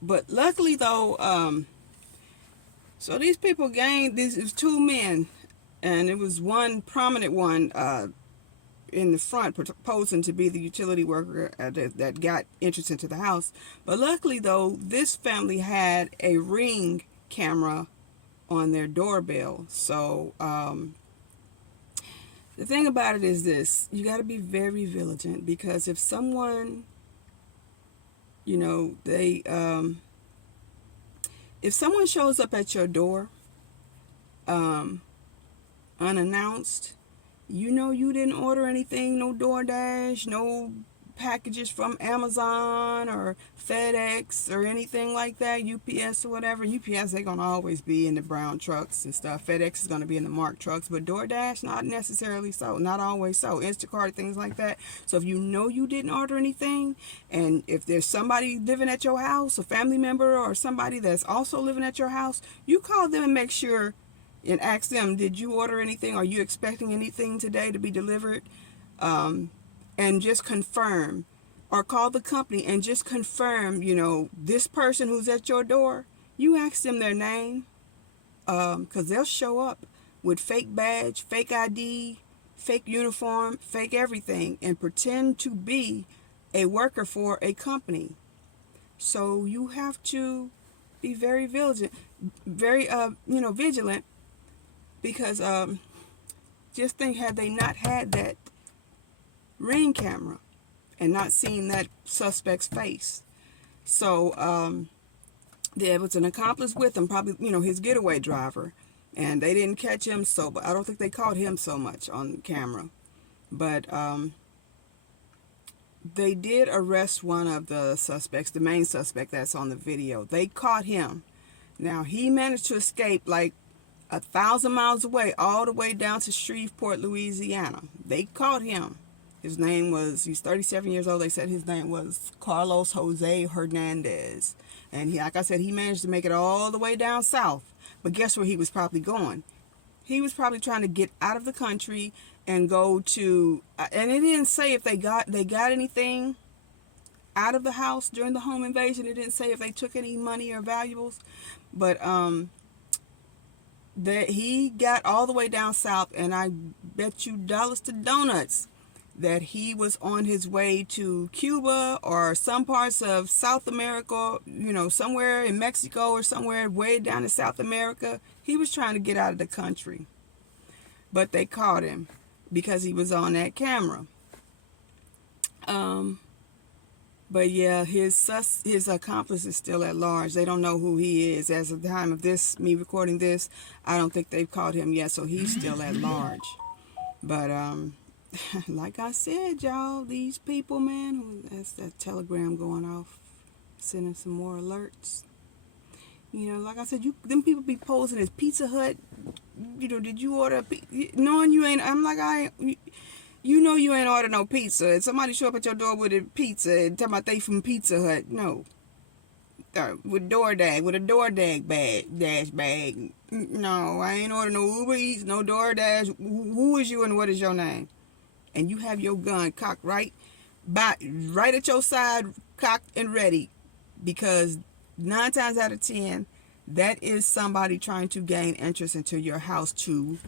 But luckily though, so these people gained, this is two men, and it was one prominent one in the front proposing to be the utility worker that got entrance into the house. But luckily though, this family had a Ring camera on their doorbell. So the thing about it is this: you got to be very vigilant, because if someone, they if someone shows up at your door um, unannounced, you didn't order anything, no DoorDash, no packages from Amazon or FedEx or anything like that, UPS or whatever. UPS, they're going to always be in the brown trucks and stuff. FedEx is going to be in the marked trucks, but DoorDash, not necessarily so, not always so. Instacart, things like that. So if you didn't order anything, and if there's somebody living at your house, a family member or somebody that's also living at your house, you call them and make sure and ask them, did you order anything? Are you expecting anything today to be delivered? And just confirm, or call the company and just confirm, this person who's at your door, you ask them their name, because they'll show up with fake badge, fake ID, fake uniform, fake everything, and pretend to be a worker for a company. So you have to be very vigilant, vigilant, because just think, had they not had that Ring camera and not seen that suspect's face, so there was an accomplice with him, probably his getaway driver, and they didn't catch him, so but I don't think they caught him so much on camera. But they did arrest one of the suspects, the main suspect that's on the video. They caught him. Now he managed to escape like 1,000 miles away, all the way down to Shreveport, Louisiana. They caught him. He's 37 years old. They said his name was Carlos Jose Hernandez. And like I said, he managed to make it all the way down south. But guess where he was probably going? He was probably trying to get out of the country and go to, and it didn't say if they got anything out of the house during the home invasion. It didn't say if they took any money or valuables. But that he got all the way down south, and I bet you dollars to donuts that he was on his way to Cuba or some parts of South America, somewhere in Mexico or somewhere way down in South America. He was trying to get out of the country. But they caught him because he was on that camera. But yeah, his accomplice is still at large. They don't know who he is. As of the time of me recording this, I don't think they've caught him yet, so he's still at large. But like I said, y'all, these people, man, that's that telegram going off, sending some more alerts. Like I said, them people be posing as Pizza Hut. Did you order knowing you ain't? I'm like, you ain't order no pizza, and somebody show up at your door with a pizza and tell about they from Pizza Hut. No, with a DoorDash bag. No, I ain't order no Uber Eats, no DoorDash. Who is you and what is your name? And you have your gun cocked right at your side, cocked and ready, because 9 times out of 10, that is somebody trying to gain entrance into your house to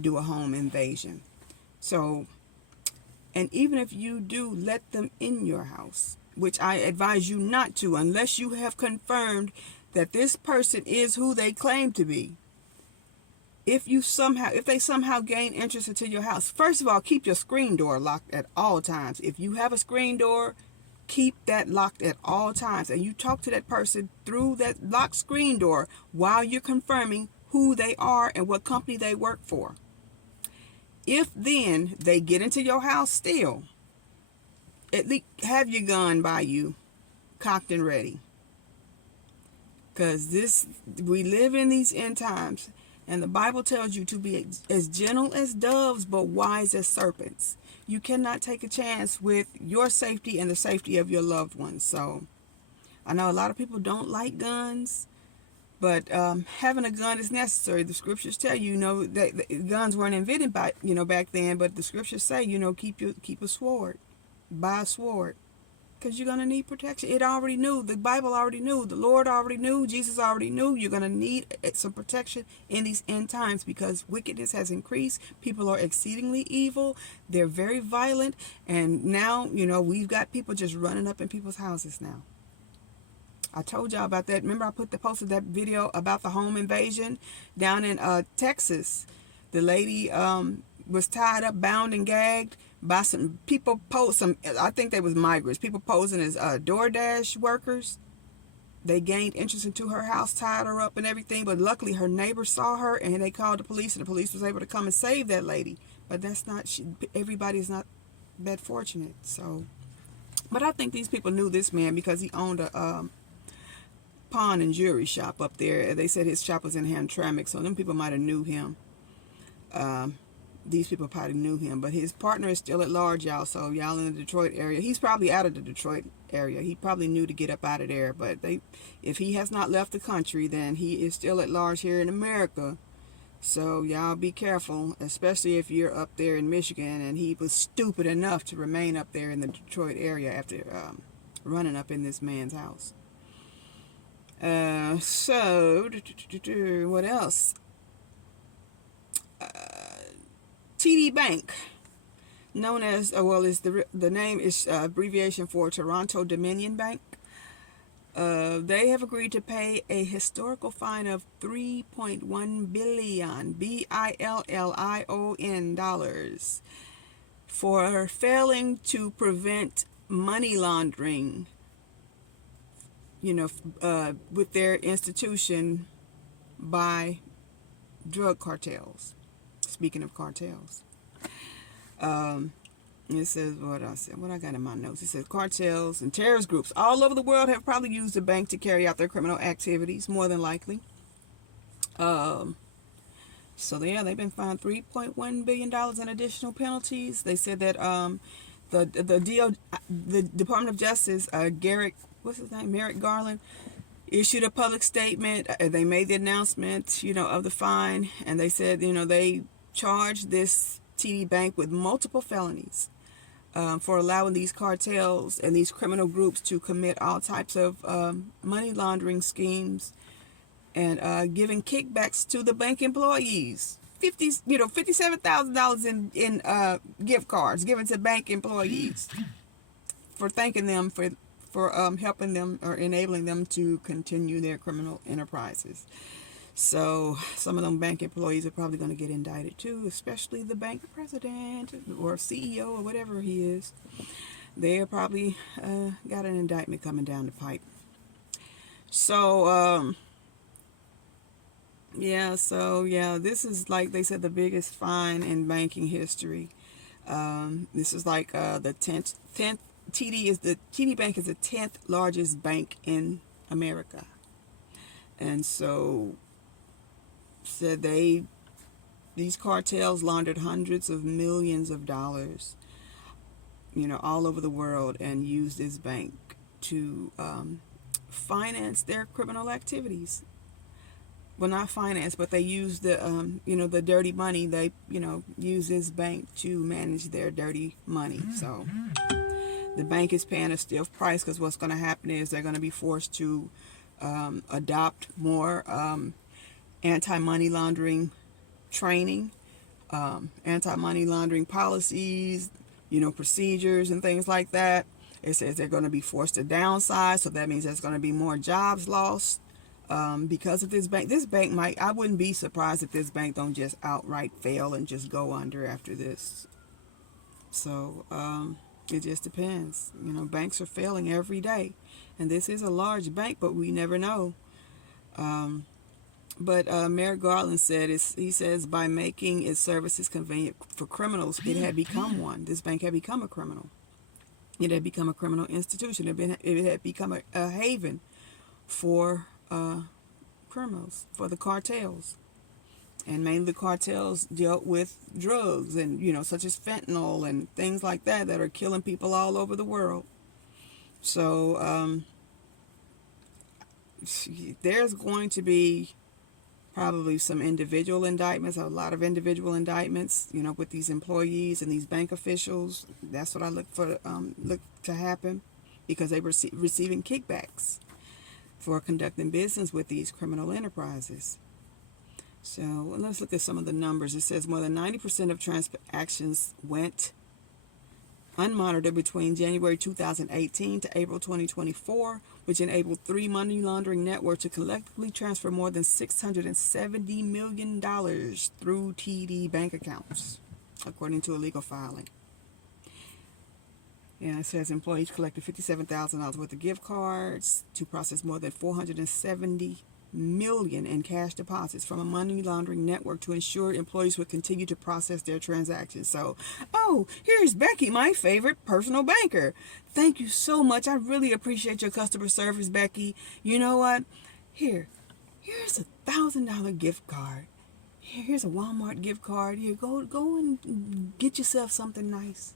do a home invasion. So, and even if you do let them in your house, which I advise you not to, unless you have confirmed that this person is who they claim to be. If they somehow gain entrance into your house, first of all, keep your screen door locked at all times. If you have a screen door, keep that locked at all times. And you talk to that person through that locked screen door while you're confirming who they are and what company they work for. If then they get into your house still, at least have your gun by you, cocked and ready. Because we live in these end times. And the Bible tells you to be as gentle as doves, but wise as serpents. You cannot take a chance with your safety and the safety of your loved ones. So I know a lot of people don't like guns, but having a gun is necessary. The scriptures tell you, that guns weren't invented back then, but the scriptures say, keep a sword, buy a sword. because you're going to need protection. It already knew. The Bible already knew. The Lord already knew. Jesus already knew. You're going to need some protection in these end times because wickedness has increased. People are exceedingly evil. They're very violent. And now, we've got people just running up in people's houses now. I told y'all about that. Remember I posted that video about the home invasion down in Texas. The lady was tied up, bound and gagged by some people, I think they was migrants, people posing as DoorDash workers. They gained entrance into her house, tied her up and everything, but luckily her neighbors saw her and they called the police, and the police was able to come and save that lady. But everybody's not that fortunate. So, but I think these people knew this man because he owned a pawn and jewelry shop up there. They said his shop was in Hamtramck, so them people might have knew him. These people probably knew him, but his partner is still at large, y'all. So y'all in the Detroit area, he's probably out of the Detroit area. He probably knew to get up out of there, but if he has not left the country, then he is still at large here in America. So y'all be careful, especially if you're up there in Michigan and he was stupid enough to remain up there in the Detroit area after running up in this man's house. So what else? TD Bank, known as the name is abbreviation for Toronto Dominion Bank. They have agreed to pay a historical fine of $3.1 billion $billion for failing to prevent money laundering, with their institution by drug cartels. Speaking of cartels, it says what I got in my notes. It says cartels and terrorist groups all over the world have probably used the bank to carry out their criminal activities, more than likely. So yeah, they've been fined $3.1 billion in additional penalties. They said that the Department of Justice, Merrick Garland, issued a public statement. They made the announcement, of the fine, and they said, they charged this TD Bank with multiple felonies for allowing these cartels and these criminal groups to commit all types of money laundering schemes and giving kickbacks to the bank employees. $57,000 in gift cards given to bank employees for thanking them for helping them or enabling them to continue their criminal enterprises. So some of them bank employees are probably going to get indicted too, especially the bank president or CEO or whatever he is. They probably got an indictment coming down the pipe. So this is, like they said, the biggest fine in banking history. This is like the 10th. TD Bank is the 10th largest bank in America, and so said these cartels laundered hundreds of millions of dollars, all over the world, and used this bank to finance their criminal activities. Well, not finance, but they use the dirty money. They use this bank to manage their dirty money. So the bank is paying a stiff price because what's going to happen is they're going to be forced to adopt more anti-money laundering training, anti-money laundering policies, procedures and things like that. It says they're going to be forced to downsize, so that means there's going to be more jobs lost because of this bank. This bank I wouldn't be surprised if this bank don't just outright fail and just go under after this. So it just depends. Banks are failing every day, and this is a large bank, but we never know. But Merrick Garland said, he says, by making its services convenient for criminals, it had become one. This bank had become a criminal. It had become a criminal institution. It had become a haven for criminals, for the cartels. And mainly the cartels dealt with drugs and, such as fentanyl and things like that are killing people all over the world. So there's going to be probably some individual indictments, a lot of individual indictments, with these employees and these bank officials. That's what I look to happen. because they were receiving kickbacks for conducting business with these criminal enterprises. So let's look at some of the numbers. It says more than 90% of transactions went unmonitored between January 2018 to April 2024, which enabled three money laundering networks to collectively transfer more than $670 million through TD bank accounts, according to a legal filing. Yeah, it says employees collected $57,000 worth of gift cards to process more than $470 million in cash deposits from a money laundering network to ensure employees would continue to process their transactions. So, oh, here's Becky, my favorite personal banker. Thank you so much. I really appreciate your customer service, Becky. You know what? Here's $1,000 gift card. Here's a Walmart gift card. Here, go and get yourself something nice.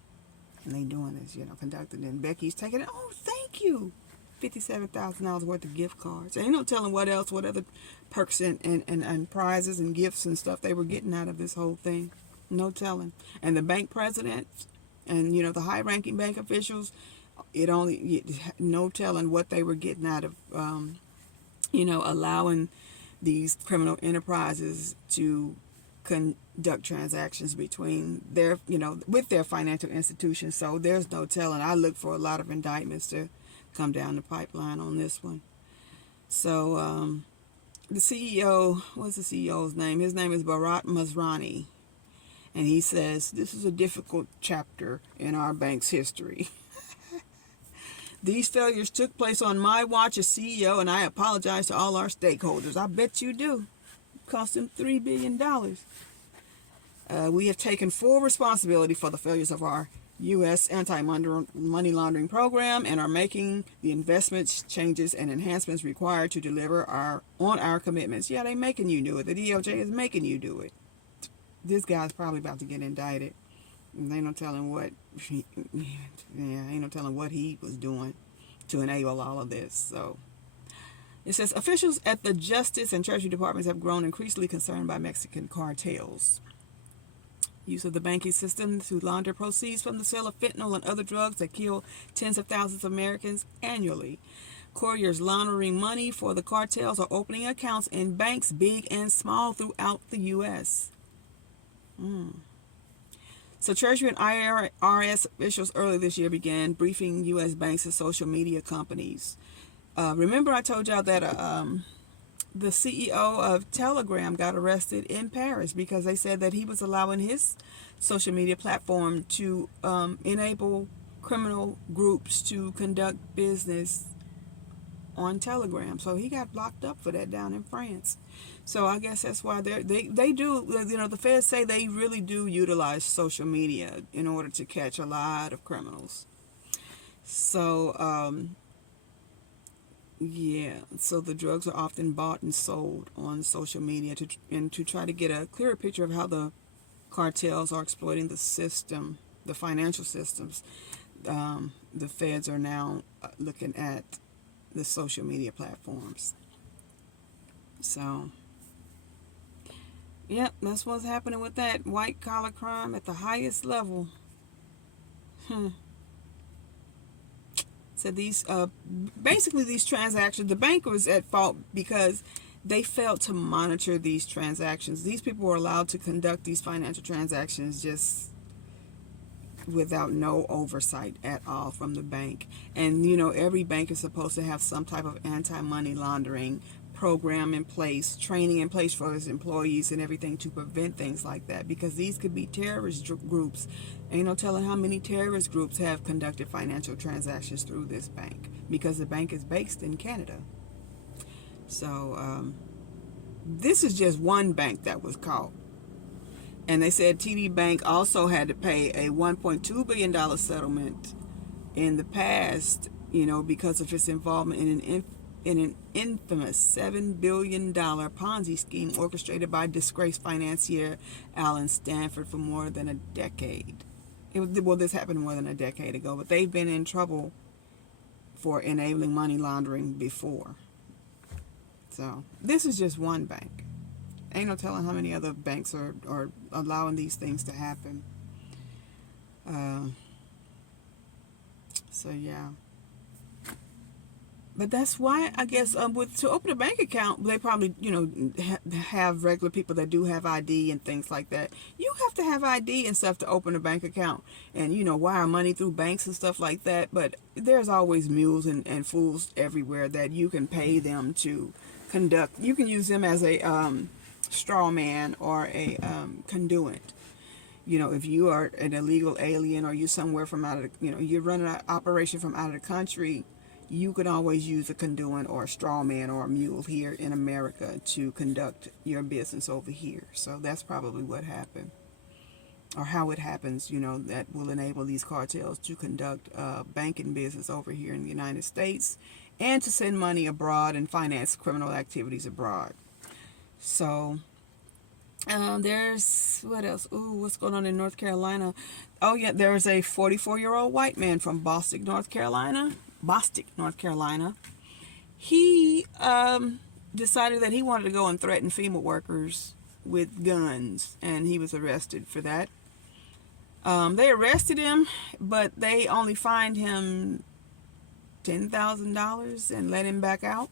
And they doing this, conducting. And Becky's taking it. Oh, thank you. $57,000 worth of gift cards. Ain't no telling what other perks and prizes and gifts and stuff they were getting out of this whole thing. No telling. And the bank president and, the high-ranking bank officials, no telling what they were getting out of, allowing these criminal enterprises to conduct transactions between their, with their financial institutions. So there's no telling. I look for a lot of indictments to come down the pipeline on this one. So the CEO, what's the CEO's name? His name is Bharat Masrani. And he says, this is a difficult chapter in our bank's history. These failures took place on my watch as CEO, and I apologize to all our stakeholders. I bet you do. It cost them $3 billion. We have taken full responsibility for the failures of our U.S. anti-money laundering program and are making the investments, changes, and enhancements required to deliver on our commitments. Yeah, they're making you do it. The DOJ is making you do it. This guy's probably about to get indicted. And ain't no telling what. Ain't no telling what he was doing to enable all of this. So it says officials at the Justice and Treasury Departments have grown increasingly concerned by Mexican cartels. Use of the banking system to launder proceeds from the sale of fentanyl and other drugs that kill tens of thousands of Americans annually. Couriers laundering money for the cartels are opening accounts in banks big and small throughout the U.S. So Treasury and IRS officials earlier this year began briefing U.S. banks and social media companies. Remember I told y'all that the CEO of Telegram got arrested in Paris because they said that he was allowing his social media platform to enable criminal groups to conduct business on Telegram. So he got locked up for that down in France. So I guess that's why they do, the feds say they really do utilize social media in order to catch a lot of criminals. So, yeah, so the drugs are often bought and sold on social media to try to get a clearer picture of how the cartels are exploiting the system, the financial systems. The feds are now looking at the social media platforms. So, yep, that's what's happening with that white collar crime at the highest level. So these, basically these transactions, the bank was at fault because they failed to monitor these transactions. These people were allowed to conduct these financial transactions just without no oversight at all from the bank. And, every bank is supposed to have some type of anti-money laundering program in place, training in place for its employees and everything to prevent things like that, because these could be terrorist groups. Ain't no telling how many terrorist groups have conducted financial transactions through this bank, because the bank is based in Canada. So this is just one bank that was caught. And they said TD Bank also had to pay a $1.2 billion settlement in the past, because of its involvement in an infamous $7 billion Ponzi scheme orchestrated by disgraced financier Alan Stanford for more than a decade. This happened more than a decade ago, but they've been in trouble for enabling money laundering before. So this is just one bank. Ain't no telling how many other banks are allowing these things to happen. So yeah. But that's why I guess with to open a bank account, they probably have regular people that do have ID and things like that. You have to have ID and stuff to open a bank account, and wire money through banks and stuff like that. But there's always mules and fools everywhere that you can pay them to conduct. You can use them as a straw man or a conduit. If you are an illegal alien or you're somewhere from out of you're running an operation from out of the country, you can always use a conduit or a straw man or a mule here in America to conduct your business over here. So that's probably what happened, or how it happens, that will enable these cartels to conduct banking business over here in the United States and to send money abroad and finance criminal activities abroad. So there's what else? Ooh, what's going on in North Carolina? Oh yeah, there's a 44-year-old white man from Bostic, North Carolina. He decided that he wanted to go and threaten FEMA workers with guns, and he was arrested for that. They arrested him, but they only fined him $10,000 and let him back out.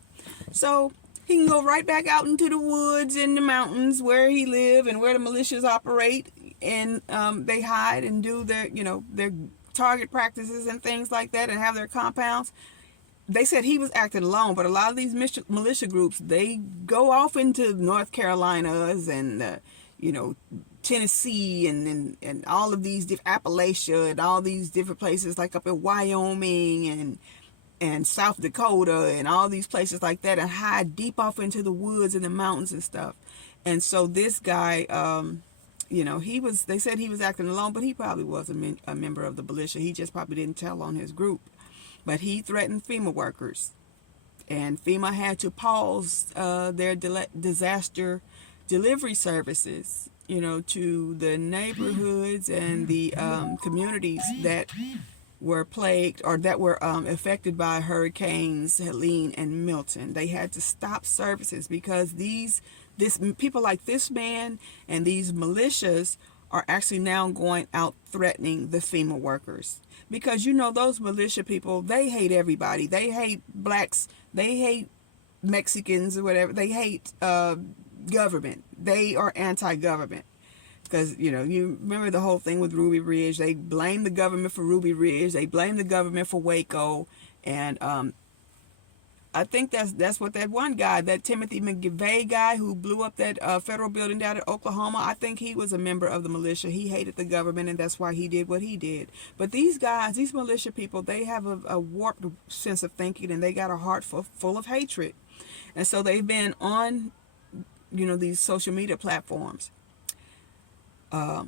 So he can go right back out into the woods and the mountains where he live and where the militias operate, and they hide and do their target practices and things like that, and have their compounds. They said he was acting alone, but a lot of these militia groups, they go off into North Carolinas and Tennessee and all of these Appalachia and all these different places, like up in Wyoming and South Dakota and all these places like that, and hide deep off into the woods and the mountains and stuff. And so this guy, they said he was acting alone, but he probably was a member of the militia. He just probably didn't tell on his group. But he threatened FEMA workers, and FEMA had to pause their disaster delivery services, to the neighborhoods and the communities that were plagued or that were affected by hurricanes Helene and Milton. They had to stop services because these people like this man and these militias are actually now going out threatening the FEMA workers. Because those militia people, they hate everybody. They hate blacks. They hate Mexicans or whatever. They hate government. They are anti-government. Because, you remember the whole thing with Ruby Ridge. They blame the government for Ruby Ridge. They blame the government for Waco. And I think that's what that one guy, that Timothy McVeigh guy who blew up that federal building down in Oklahoma, I think he was a member of the militia. He hated the government, and that's why he did what he did. But these guys, these militia people, they have a warped sense of thinking, and they got a heart full of hatred. And so they've been on, these social media platforms.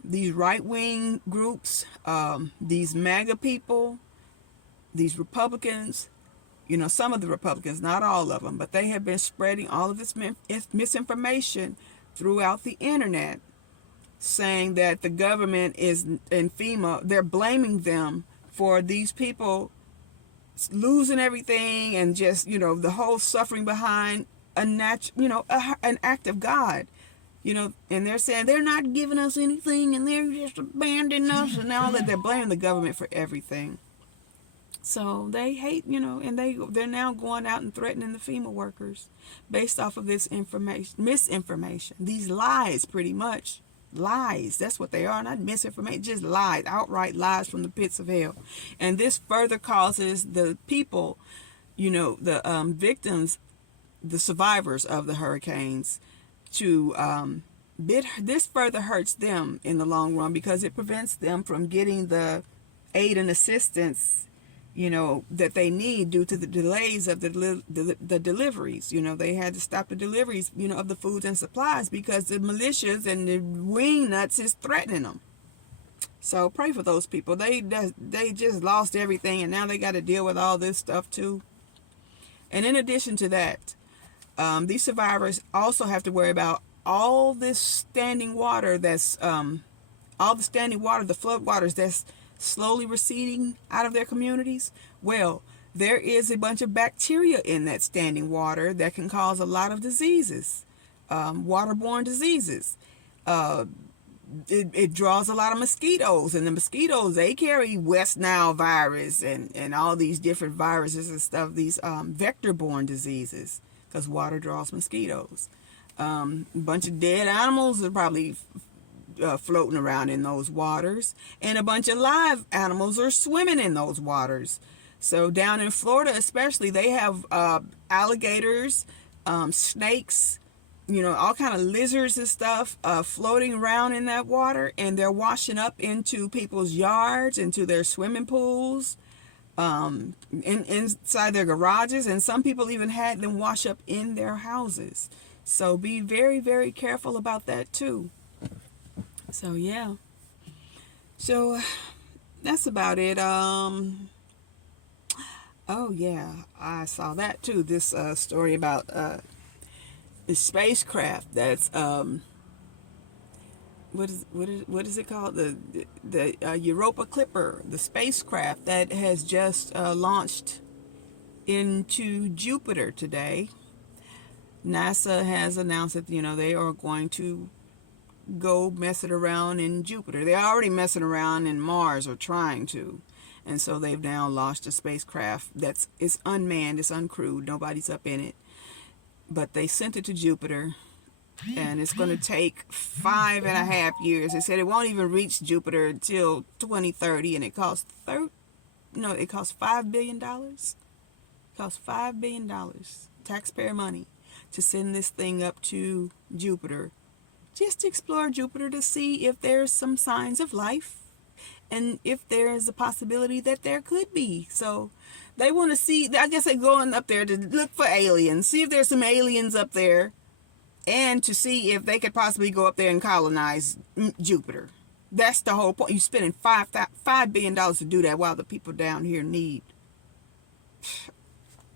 These right-wing groups, these MAGA people, these Republicans, some of the Republicans, not all of them, but they have been spreading all of this misinformation throughout the internet, saying that the government is, and FEMA, they're blaming them for these people losing everything and just, the whole suffering behind an act of God. And they're saying they're not giving us anything and they're just abandoning us and all that. They're blaming the government for everything. So they hate, and they're now going out and threatening the FEMA workers based off of this misinformation. These lies, pretty much. Lies. That's what they are. Not misinformation, just lies. Outright lies from the pits of hell. And this further causes the people, the victims, the survivors of the hurricanes, to this further hurts them in the long run because it prevents them from getting the aid and assistance that they need due to the delays of the deliveries. They had to stop the deliveries of the foods and supplies because the militias and the wing nuts is threatening them. So pray for those people. They just lost everything, and now they got to deal with all this stuff too. And in addition to that, these survivors also have to worry about all this standing water that's the flood waters that's slowly receding out of their communities. Well, there is a bunch of bacteria in that standing water that can cause a lot of diseases, waterborne diseases. it draws a lot of mosquitoes, and the mosquitoes, they carry West Nile virus and all these different viruses and stuff, these vector-borne diseases, because water draws mosquitoes. A bunch of dead animals are probably floating around in those waters, and a bunch of live animals are swimming in those waters. So down in Florida especially, they have alligators, snakes, all kind of lizards and stuff floating around in that water, and they're washing up into people's yards, into their swimming pools, inside their garages, and some people even had them wash up in their houses. So be very, very careful about that too. So yeah. So that's about it. Oh yeah, I saw that too. This story about the spacecraft that's what is it called? The Europa Clipper, the spacecraft that has just launched into Jupiter today. NASA has announced that they are going to go messing around in Jupiter. They're already messing around in Mars, or trying to. And so they've now launched a spacecraft it's unmanned, it's uncrewed, nobody's up in it. But they sent it to Jupiter, and it's going to take 5.5 years. They said it won't even reach Jupiter until 2030, and it costs $5 billion. It costs $5 billion, taxpayer money, to send this thing up to Jupiter, just to explore Jupiter, to see if there's some signs of life, and if there's a possibility that there could be. So they want to see, I guess they're going up there to look for aliens, see if there's some aliens up there, and to see if they could possibly go up there and colonize Jupiter. That's the whole point. You're spending $5 billion to do that, while the people down here need,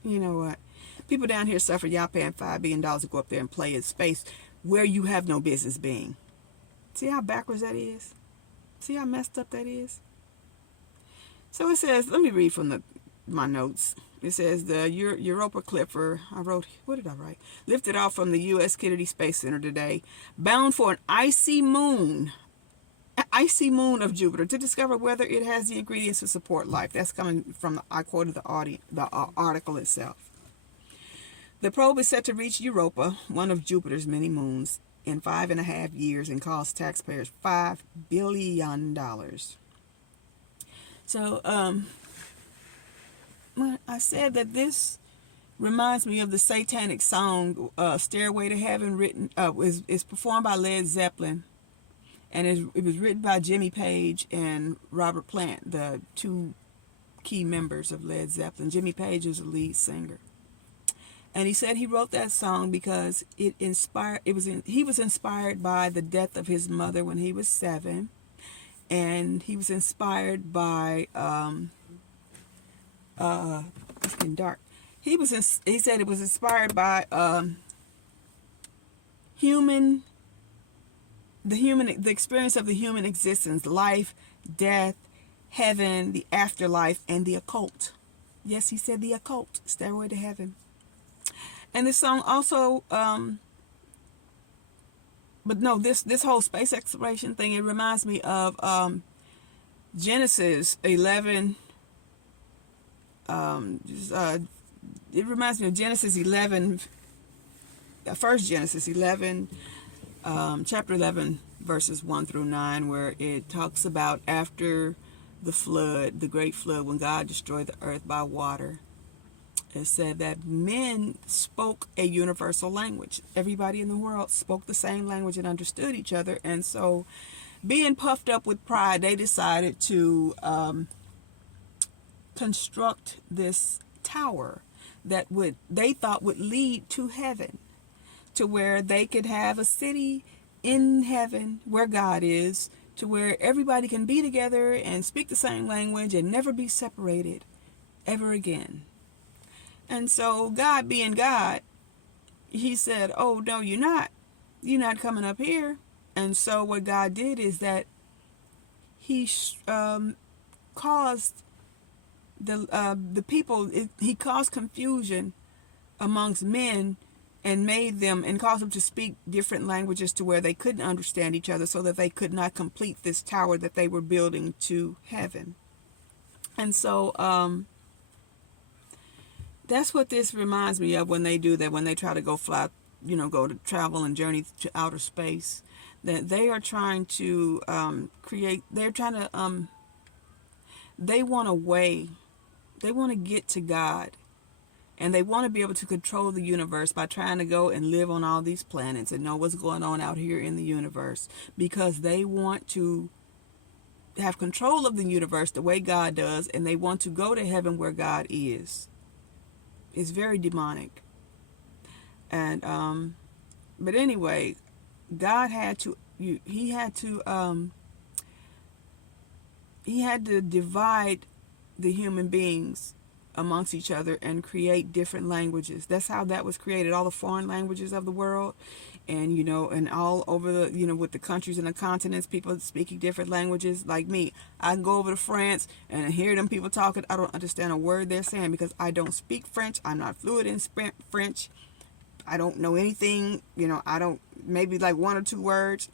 you know what? People down here suffer. Y'all paying $5 billion to go up there and play in space where you have no business being. See how backwards that is? See how messed up that is? So it says, let me read from my notes. It says the Europa Clipper, what did I write? Lifted off from the U.S. Kennedy Space Center today, bound for an icy moon of Jupiter, to discover whether it has the ingredients to support life. That's coming from, I quoted the article itself. The probe is set to reach Europa, one of Jupiter's many moons, in 5.5 years, and cost taxpayers $5 billion. So, I said that this reminds me of the satanic song "Stairway to Heaven," written is performed by Led Zeppelin, and it was written by Jimmy Page and Robert Plant, the two key members of Led Zeppelin. Jimmy Page is the lead singer. And he said he wrote that song because he was inspired by the death of his mother when he was 7, and he was inspired by it's getting dark. He said it was inspired by the experience of the human existence, life, death, heaven, the afterlife, and the occult. Yes, he said the occult, Stairway to Heaven. And this song also, but no, this whole space exploration thing, it reminds me of Genesis 11. It reminds me of Genesis 11, first Genesis 11, chapter 11, verses 1 through 9, where it talks about after the flood, the great flood, when God destroyed the earth by water. It said that men spoke a universal language. Everybody in the world spoke the same language and understood each other. And so, being puffed up with pride, they decided to construct this tower that they thought would lead to heaven, to where they could have a city in heaven where God is, to where everybody can be together and speak the same language and never be separated ever again. And so God, being God, he said, oh no, you're not coming up here. And so what God did is that he caused the people, he caused confusion amongst men and made them and caused them to speak different languages to where they couldn't understand each other, so that they could not complete this tower that they were building to heaven. And so that's what this reminds me of when they do that, when they try to go fly, go to travel and journey to outer space, that they are trying to they want a way, they want to get to God, and they want to be able to control the universe by trying to go and live on all these planets and know what's going on out here in the universe, because they want to have control of the universe the way God does, and they want to go to heaven where God is. It's very demonic. And but anyway, God had to he had to divide the human beings amongst each other and create different languages. That's how that was created, all the foreign languages of the world. And and all over the with the countries and the continents, people speaking different languages. Like me, I can go over to France and hear them people talking. I don't understand a word they're saying because I don't speak French. I'm not fluent in French. I don't know anything. I don't, maybe like one or two words.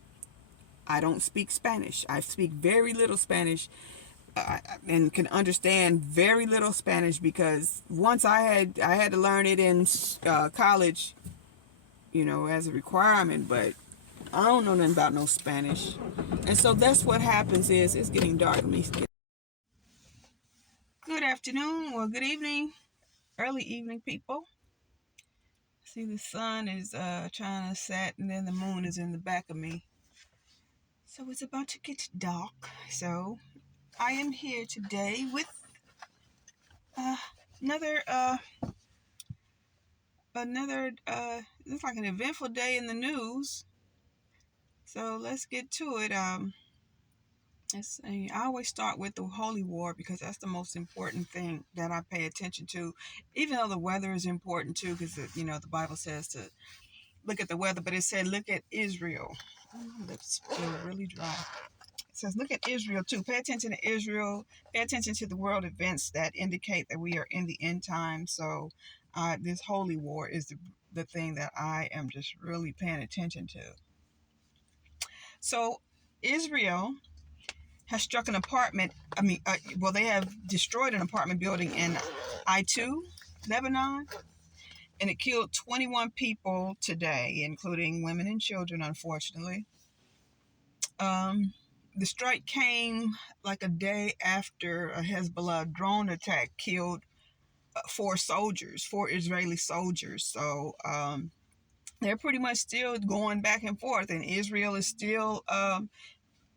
I don't speak Spanish. I speak very little Spanish, and can understand very little Spanish, because once I had to learn it in college, as a requirement, but I don't know nothing about no Spanish. And so that's what happens is, it's getting dark. Let me get... Good afternoon or good evening, early evening, people. See, the sun is trying to set, and then the moon is in the back of me. So it's about to get dark. So I am here today with another it's like an eventful day in the news. So let's get to it. Let's see. I always start with the holy war, because that's the most important thing that I pay attention to, even though the weather is important too, because the Bible says to look at the weather, but it said look at Israel. Lips feel really dry. It says look at Israel too. Pay attention to Israel. Pay attention to the world events that indicate that we are in the end time. So this holy war is the thing that I am just really paying attention to. So Israel has struck an apartment. They have destroyed an apartment building in Aitu, Lebanon, and it killed 21 people today, including women and children, unfortunately. The strike came like a day after a Hezbollah drone attack killed four Israeli soldiers. So they're pretty much still going back and forth, and Israel is still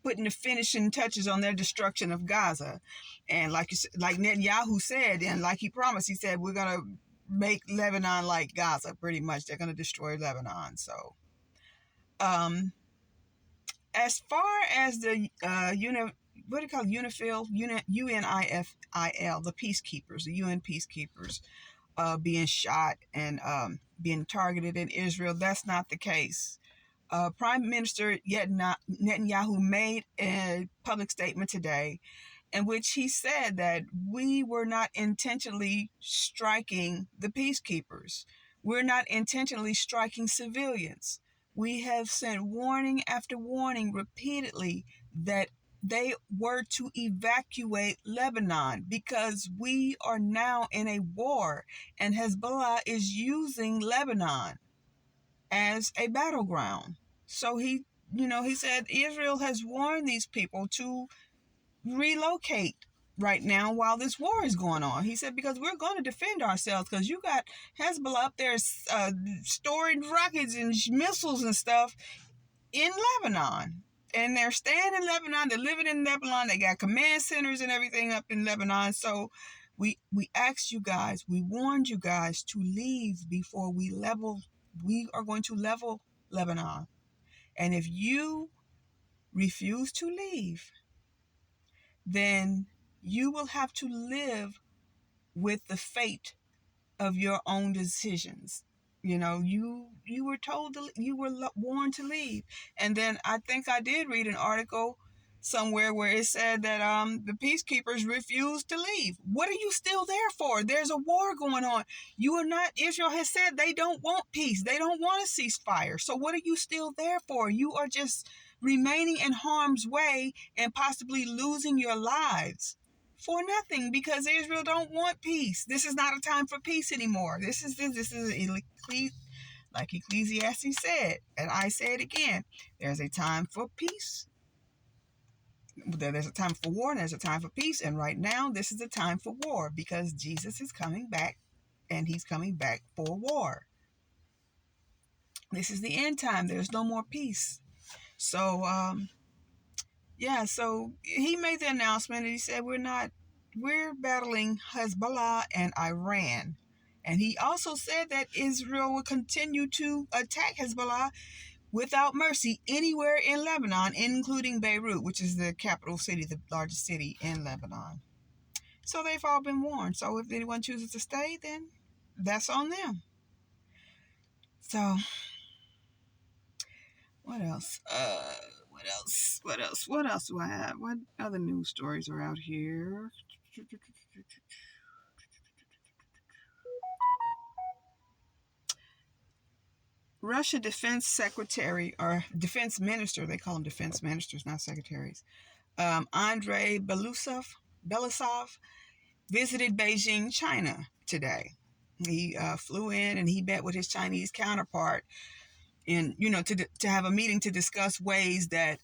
putting the finishing touches on their destruction of Gaza. And like Netanyahu said, and like he promised, he said, we're going to make Lebanon like Gaza, pretty much. They're going to destroy Lebanon. So as far as the what do you call UNIFIL, UNIFIL, the peacekeepers, the UN peacekeepers being shot and being targeted in Israel, that's not the case. Prime Minister Netanyahu made a public statement today in which he said that we were not intentionally striking the peacekeepers. We're not intentionally striking civilians. We have sent warning after warning repeatedly that they were to evacuate Lebanon, because we are now in a war, and Hezbollah is using Lebanon as a battleground. So he said Israel has warned these people to relocate right now while this war is going on. He said, because we're going to defend ourselves, because you got Hezbollah up there storing rockets and missiles and stuff in Lebanon. And they're staying in Lebanon. They're living in Lebanon. They got command centers and everything up in Lebanon. So we asked you guys, we warned you guys to leave before we are going to level Lebanon. And if you refuse to leave, then you will have to live with the fate of your own decisions. You were told you were warned to leave. And then I think I did read an article somewhere where it said that the peacekeepers refused to leave. What are you still there for? There's a war going on. You are not. Israel has said they don't want peace. They don't want a ceasefire. So what are you still there for? You are just remaining in harm's way and possibly losing your lives for nothing, because Israel don't want peace. This is not a time for peace anymore. This is like Ecclesiastes said, and I say it again. There's a time for peace. There's a time for war and there's a time for peace. And right now, this is the time for war, because Jesus is coming back, and he's coming back for war. This is the end time. There's no more peace. So, so he made the announcement, and he said, we're battling Hezbollah and Iran. And he also said that Israel will continue to attack Hezbollah without mercy anywhere in Lebanon, including Beirut, which is the capital city, the largest city in Lebanon. So they've all been warned. So if anyone chooses to stay, then that's on them. So what else? What else do I have? What other news stories are out here? Russia Defense Secretary, or Defense Minister, they call them defense ministers, not secretaries, Andrei Belousov visited Beijing, China today. He flew in and he met with his Chinese counterpart to have a meeting to discuss ways that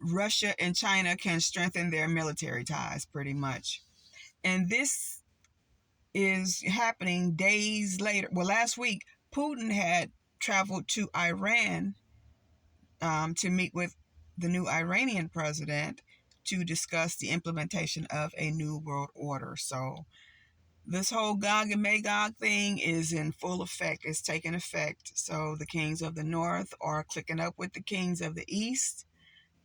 Russia and China can strengthen their military ties, pretty much. And this is happening days later. Well, last week, Putin had traveled to Iran to meet with the new Iranian president to discuss the implementation of a new world order. So this whole Gog and Magog thing is in full effect. It's taking effect. So the kings of the north are clicking up with the kings of the east,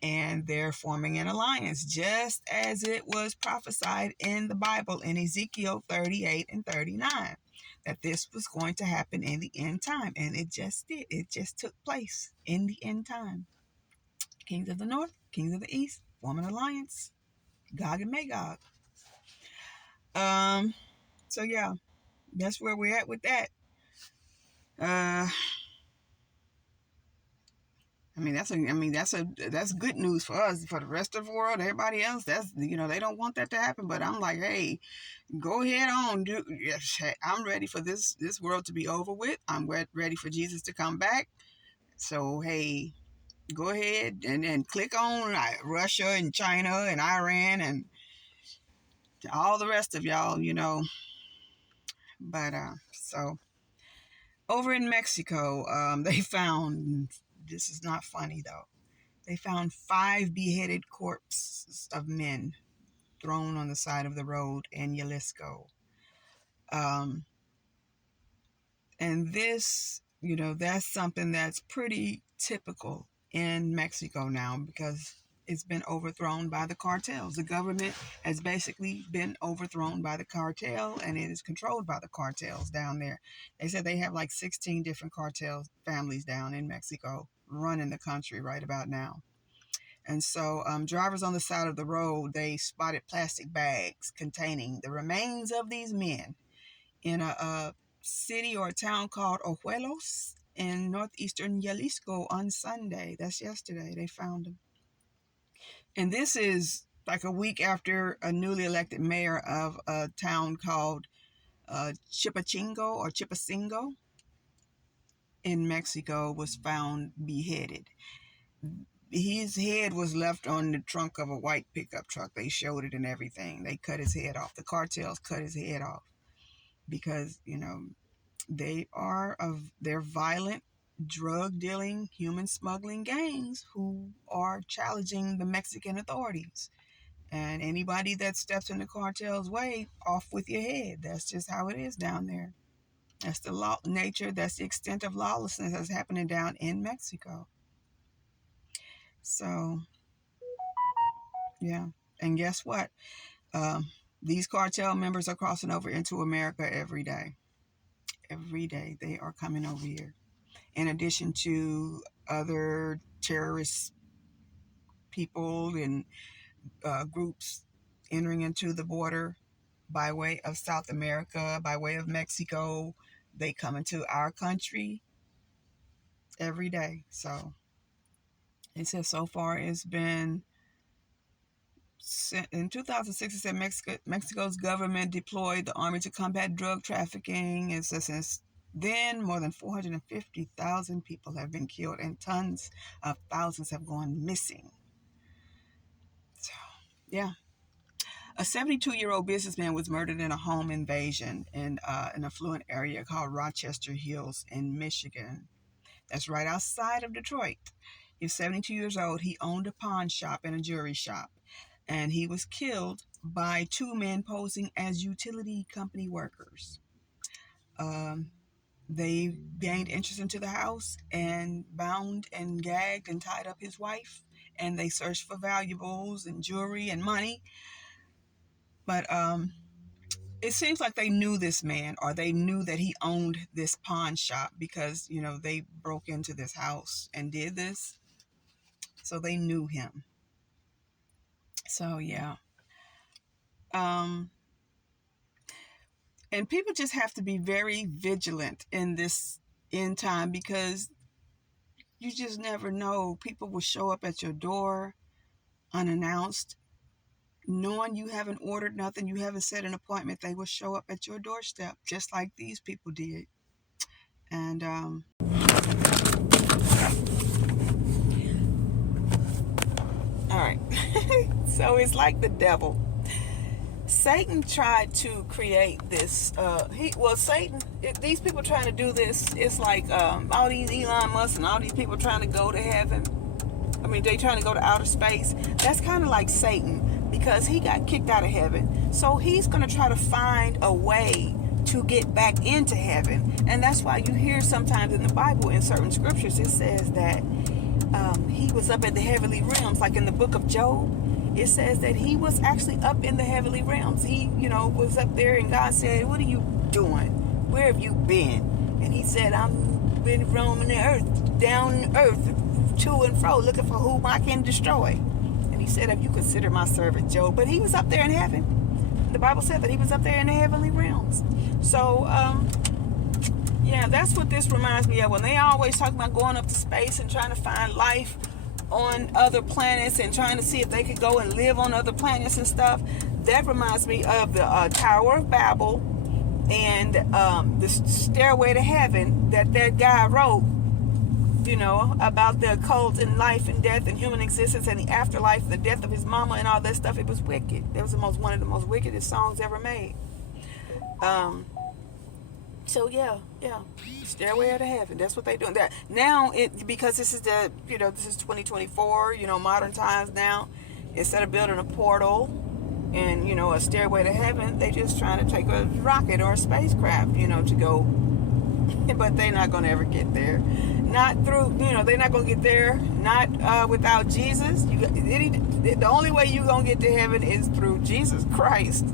and they're forming an alliance, just as it was prophesied in the Bible in Ezekiel 38 and 39, that this was going to happen in the end time. And it just did. It just took place in the end time. Kings of the north, kings of the east, form an alliance. Gog and Magog. So yeah, that's where we're at with that. That's good news for us. For the rest of the world, everybody else, they don't want that to happen. But I'm like, hey, go ahead on, dude. Yes, I'm ready for this world to be over with. I'm ready for Jesus to come back. So hey, go ahead and click on Russia and China and Iran and all the rest of y'all, But so over in Mexico, they found, this is not funny though. They found 5 beheaded corpses of men thrown on the side of the road in Jalisco. And this, that's something that's pretty typical in Mexico now, because it's been overthrown by the cartels. The government has basically been overthrown by the cartel, and it is controlled by the cartels down there. They said they have like 16 different cartel families down in Mexico running the country right about now. And so drivers on the side of the road, they spotted plastic bags containing the remains of these men in a city or a town called Ojuelos in northeastern Jalisco on Sunday. That's yesterday. They found them. And this is like a week after a newly elected mayor of a town called Chipachingo in Mexico was found beheaded. His head was left on the trunk of a white pickup truck. They showed it and everything. They cut his head off. The cartels cut his head off because, they're violent, drug dealing, human smuggling gangs who are challenging the Mexican authorities. And anybody that steps in the cartel's way, off with your head. That's just how it is down there. That's the nature, that's the extent of lawlessness that's happening down in Mexico. So, yeah. And guess what? These cartel members are crossing over into America every day. Every day they are coming over here. In addition to other terrorist people and groups entering into the border by way of South America, by way of Mexico. They come into our country every day. So it says so far it's been, in 2006, it said Mexico's government deployed the army to combat drug trafficking. It says since then, more than 450,000 people have been killed and tons of thousands have gone missing. So, yeah. A 72-year-old businessman was murdered in a home invasion in an affluent area called Rochester Hills in Michigan. That's right outside of Detroit. He's 72 years old. He owned a pawn shop and a jewelry shop. And he was killed by two men posing as utility company workers. They gained entrance into the house and bound and gagged and tied up his wife. And they searched for valuables and jewelry and money. But it seems like they knew this man, or they knew that he owned this pawn shop because, they broke into this house and did this. So they knew him. So, yeah. And people just have to be very vigilant in this end time because you just never know. People will show up at your door unannounced, knowing you haven't ordered nothing, you haven't set an appointment. They will show up at your doorstep just like these people did. And all right. So it's like the devil. Satan tried to create this. These people trying to do this. It's like all these Elon Musk and all these people trying to go to heaven. I mean, they trying to go to outer space. That's kind of like Satan because he got kicked out of heaven. So he's going to try to find a way to get back into heaven. And that's why you hear sometimes in the Bible, in certain scriptures, it says that he was up in the heavenly realms. Like in the book of Job, it says that he was actually up in the heavenly realms. He, was up there and God said, "What are you doing? Where have you been?" And he said, "I've been roaming the earth, down earth, to and fro, looking for whom I can destroy." And he said, "Have you considered my servant Job?" But he was up there in heaven. The Bible said that he was up there in the heavenly realms. So, yeah, that's what this reminds me of. When they always talk about going up to space and trying to find life on other planets and trying to see if they could go and live on other planets and stuff, that reminds me of the Tower of Babel and the Stairway to Heaven that guy wrote, about the occult and life and death and human existence and the afterlife, the death of his mama and all that stuff. It was wicked. It was one of the most wickedest songs ever made. So yeah, Stairway to Heaven. That's what they're doing. That now, because this is this is 2024. Modern times now. Instead of building a portal and a stairway to heaven, they just trying to take a rocket or a spacecraft, to go. But they're not going to ever get there. Not through, they're not going to get there. Not without Jesus. The only way you're going to get to heaven is through Jesus Christ.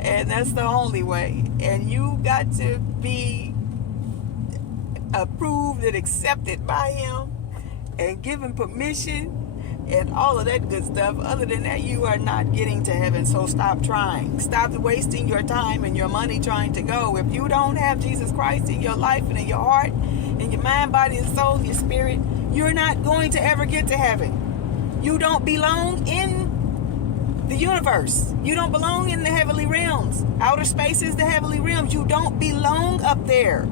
And that's the only way. And you got to be approved and accepted by him and given permission and all of that good stuff. Other than that, you are not getting to heaven. So stop trying. Stop wasting your time and your money trying to go. If you don't have Jesus Christ in your life and in your heart, in your mind, body, and soul, your spirit, you're not going to ever get to heaven. You don't belong in the universe. You don't belong in the heavenly realms. Outer space is the heavenly realms. You don't belong up there.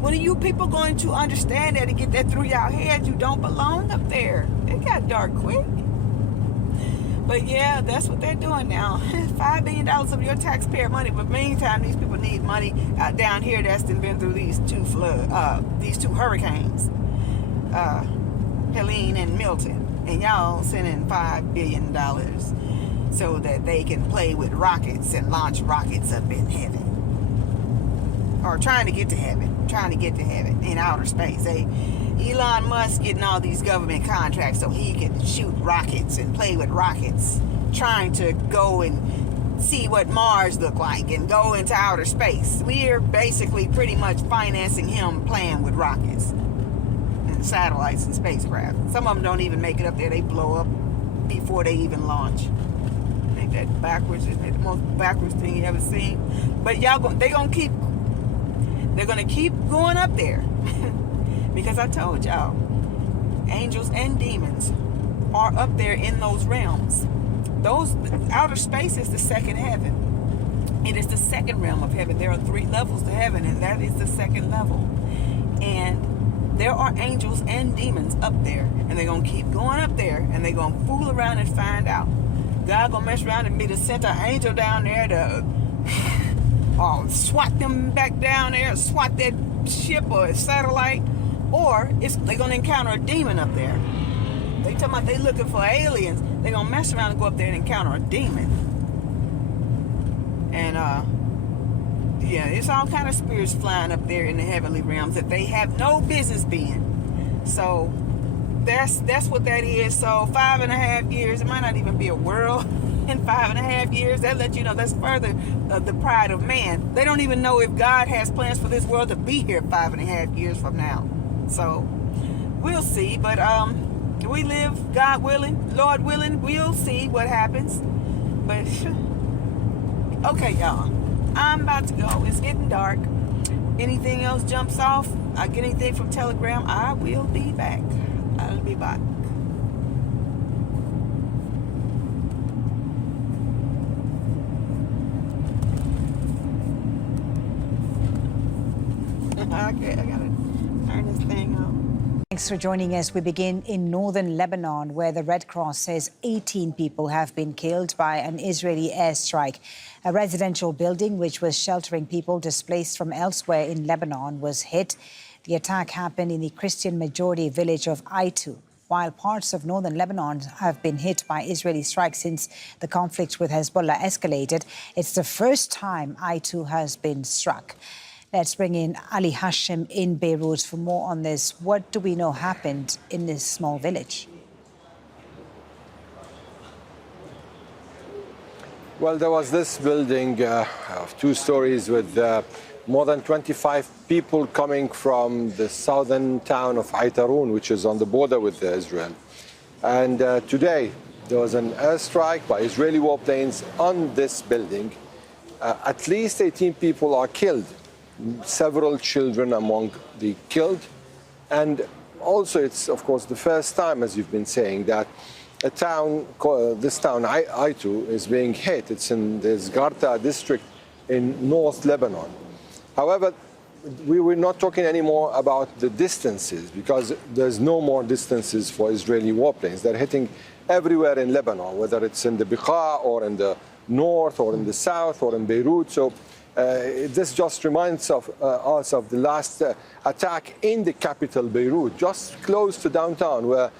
When are you people going to understand that and get that through your head? You don't belong up there. It got dark quick. But yeah, that's what they're doing now. $5 billion of your taxpayer money. But meantime, these people need money down here that's been through these two hurricanes, Helene and Milton. And y'all sending $5 billion so that they can play with rockets and launch rockets up in heaven. Or trying to get to heaven in outer space. Elon Musk getting all these government contracts so he can shoot rockets and play with rockets, trying to go and see what Mars look like and go into outer space. We're basically pretty much financing him playing with rockets and satellites and spacecraft. Some of them don't even make it up there. They blow up before they even launch. Ain't that backwards? Isn't it the most backwards thing you ever seen? But y'all, they're gonna keep going up there because I told y'all, angels and demons are up there in those realms. Those outer space is the second heaven. It is the second realm of heaven. There are 3 levels to heaven, and that is the second level. And there are angels and demons up there, and they're gonna keep going up there, and they're gonna fool around and find out. God gonna mess around and be to send an angel down there to swat them back down there, swat that ship or satellite, or they're gonna encounter a demon up there. They talking about they looking for aliens. They're gonna mess around and go up there and encounter a demon. And yeah, it's all kind of spirits flying up there in the heavenly realms that they have no business being. So that's what that is. So 5.5 years, it might not even be a world in 5.5 years. That lets you know that's further the pride of man. They don't even know if God has plans for this world to be here 5.5 years from now. So we'll see. But we live, God willing, Lord willing, we'll see what happens. But okay, y'all, I'm about to go. It's getting dark. Anything else jumps off, I get anything from Telegram, I will be back. I'll be back. Okay, I gotta turn this thing on. Thanks for joining us. We begin in northern Lebanon, where the Red Cross says 18 people have been killed by an Israeli airstrike. A residential building, which was sheltering people displaced from elsewhere in Lebanon, was hit. The attack happened in the Christian-majority village of Aitu. While parts of northern Lebanon have been hit by Israeli strikes since the conflict with Hezbollah escalated, it's the first time Aitu has been struck. Let's bring in Ali Hashim in Beirut for more on this. What do we know happened in this small village? Well, there was this building of 2 stories with more than 25 people coming from the southern town of Aitarun, which is on the border with Israel. And today, there was an airstrike by Israeli warplanes on this building. At least 18 people are killed, several children among the killed. And also, it's, of course, the first time, as you've been saying, that a town, this town, Aitu, is being hit. It's in the Zgarta district in North Lebanon. However, we were not talking anymore about the distances, because there's no more distances for Israeli warplanes. They're hitting everywhere in Lebanon, whether it's in the Bekaa or in the north or in the south or in Beirut. So this just reminds us of the last attack in the capital, Beirut, just close to downtown, where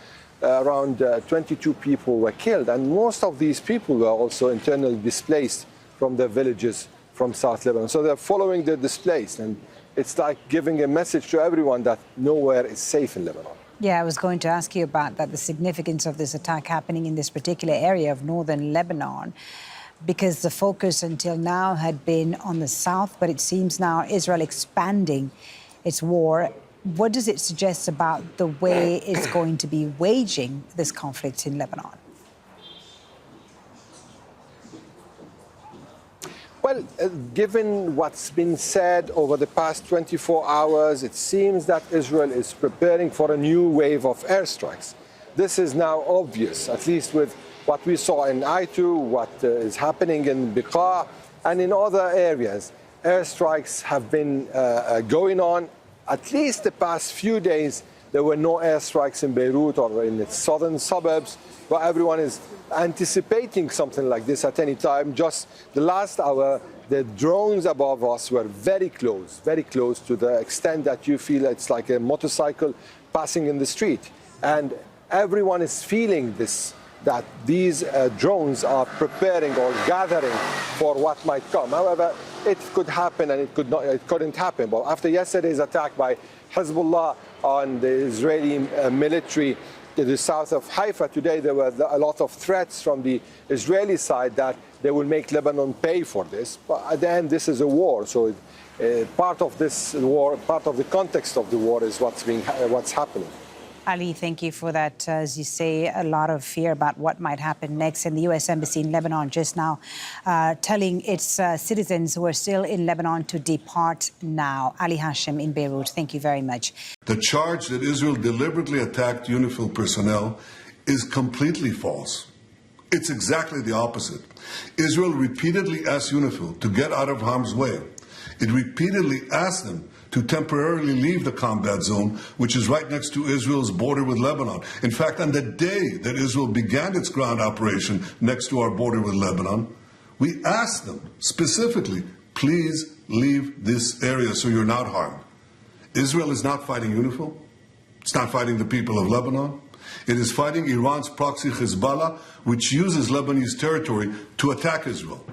around 22 people were killed. And most of these people were also internally displaced from their villages from South Lebanon. So they're following the displaced. And it's like giving a message to everyone that nowhere is safe in Lebanon. Yeah, I was going to ask you about that, the significance of this attack happening in this particular area of northern Lebanon, because the focus until now had been on the south, but it seems now Israel expanding its war. What does it suggest about the way it's going to be waging this conflict in Lebanon? Well, given what's been said over the past 24 hours, it seems that Israel is preparing for a new wave of airstrikes. This is now obvious, at least with what we saw in Aitu, what is happening in Bekaa, and in other areas. Airstrikes have been going on. At least the past few days, there were no airstrikes in Beirut or in its southern suburbs, but everyone is anticipating something like this at any time. Just the last hour, the drones above us were very close to the extent that you feel it's like a motorcycle passing in the street. And everyone is feeling this, that these drones are preparing or gathering for what might come. However, it could happen and it couldn't happen. But after yesterday's attack by Hezbollah on the Israeli military to the south of Haifa, today there were a lot of threats from the Israeli side that they will make Lebanon pay for this. But at the end, this is a war. So part of this war, part of the context of the war is what's happening. Ali, thank you for that. As you say, a lot of fear about what might happen next. And the U.S. Embassy in Lebanon just now telling its citizens who are still in Lebanon to depart now. Ali Hashim in Beirut, thank you very much. The charge that Israel deliberately attacked UNIFIL personnel is completely false. It's exactly the opposite. Israel repeatedly asked UNIFIL to get out of harm's way. It repeatedly asked them to temporarily leave the combat zone, which is right next to Israel's border with Lebanon. In fact, on the day that Israel began its ground operation next to our border with Lebanon, we asked them specifically, please leave this area so you're not harmed. Israel is not fighting UNIFIL. It's not fighting the people of Lebanon. It is fighting Iran's proxy Hezbollah, which uses Lebanese territory to attack Israel.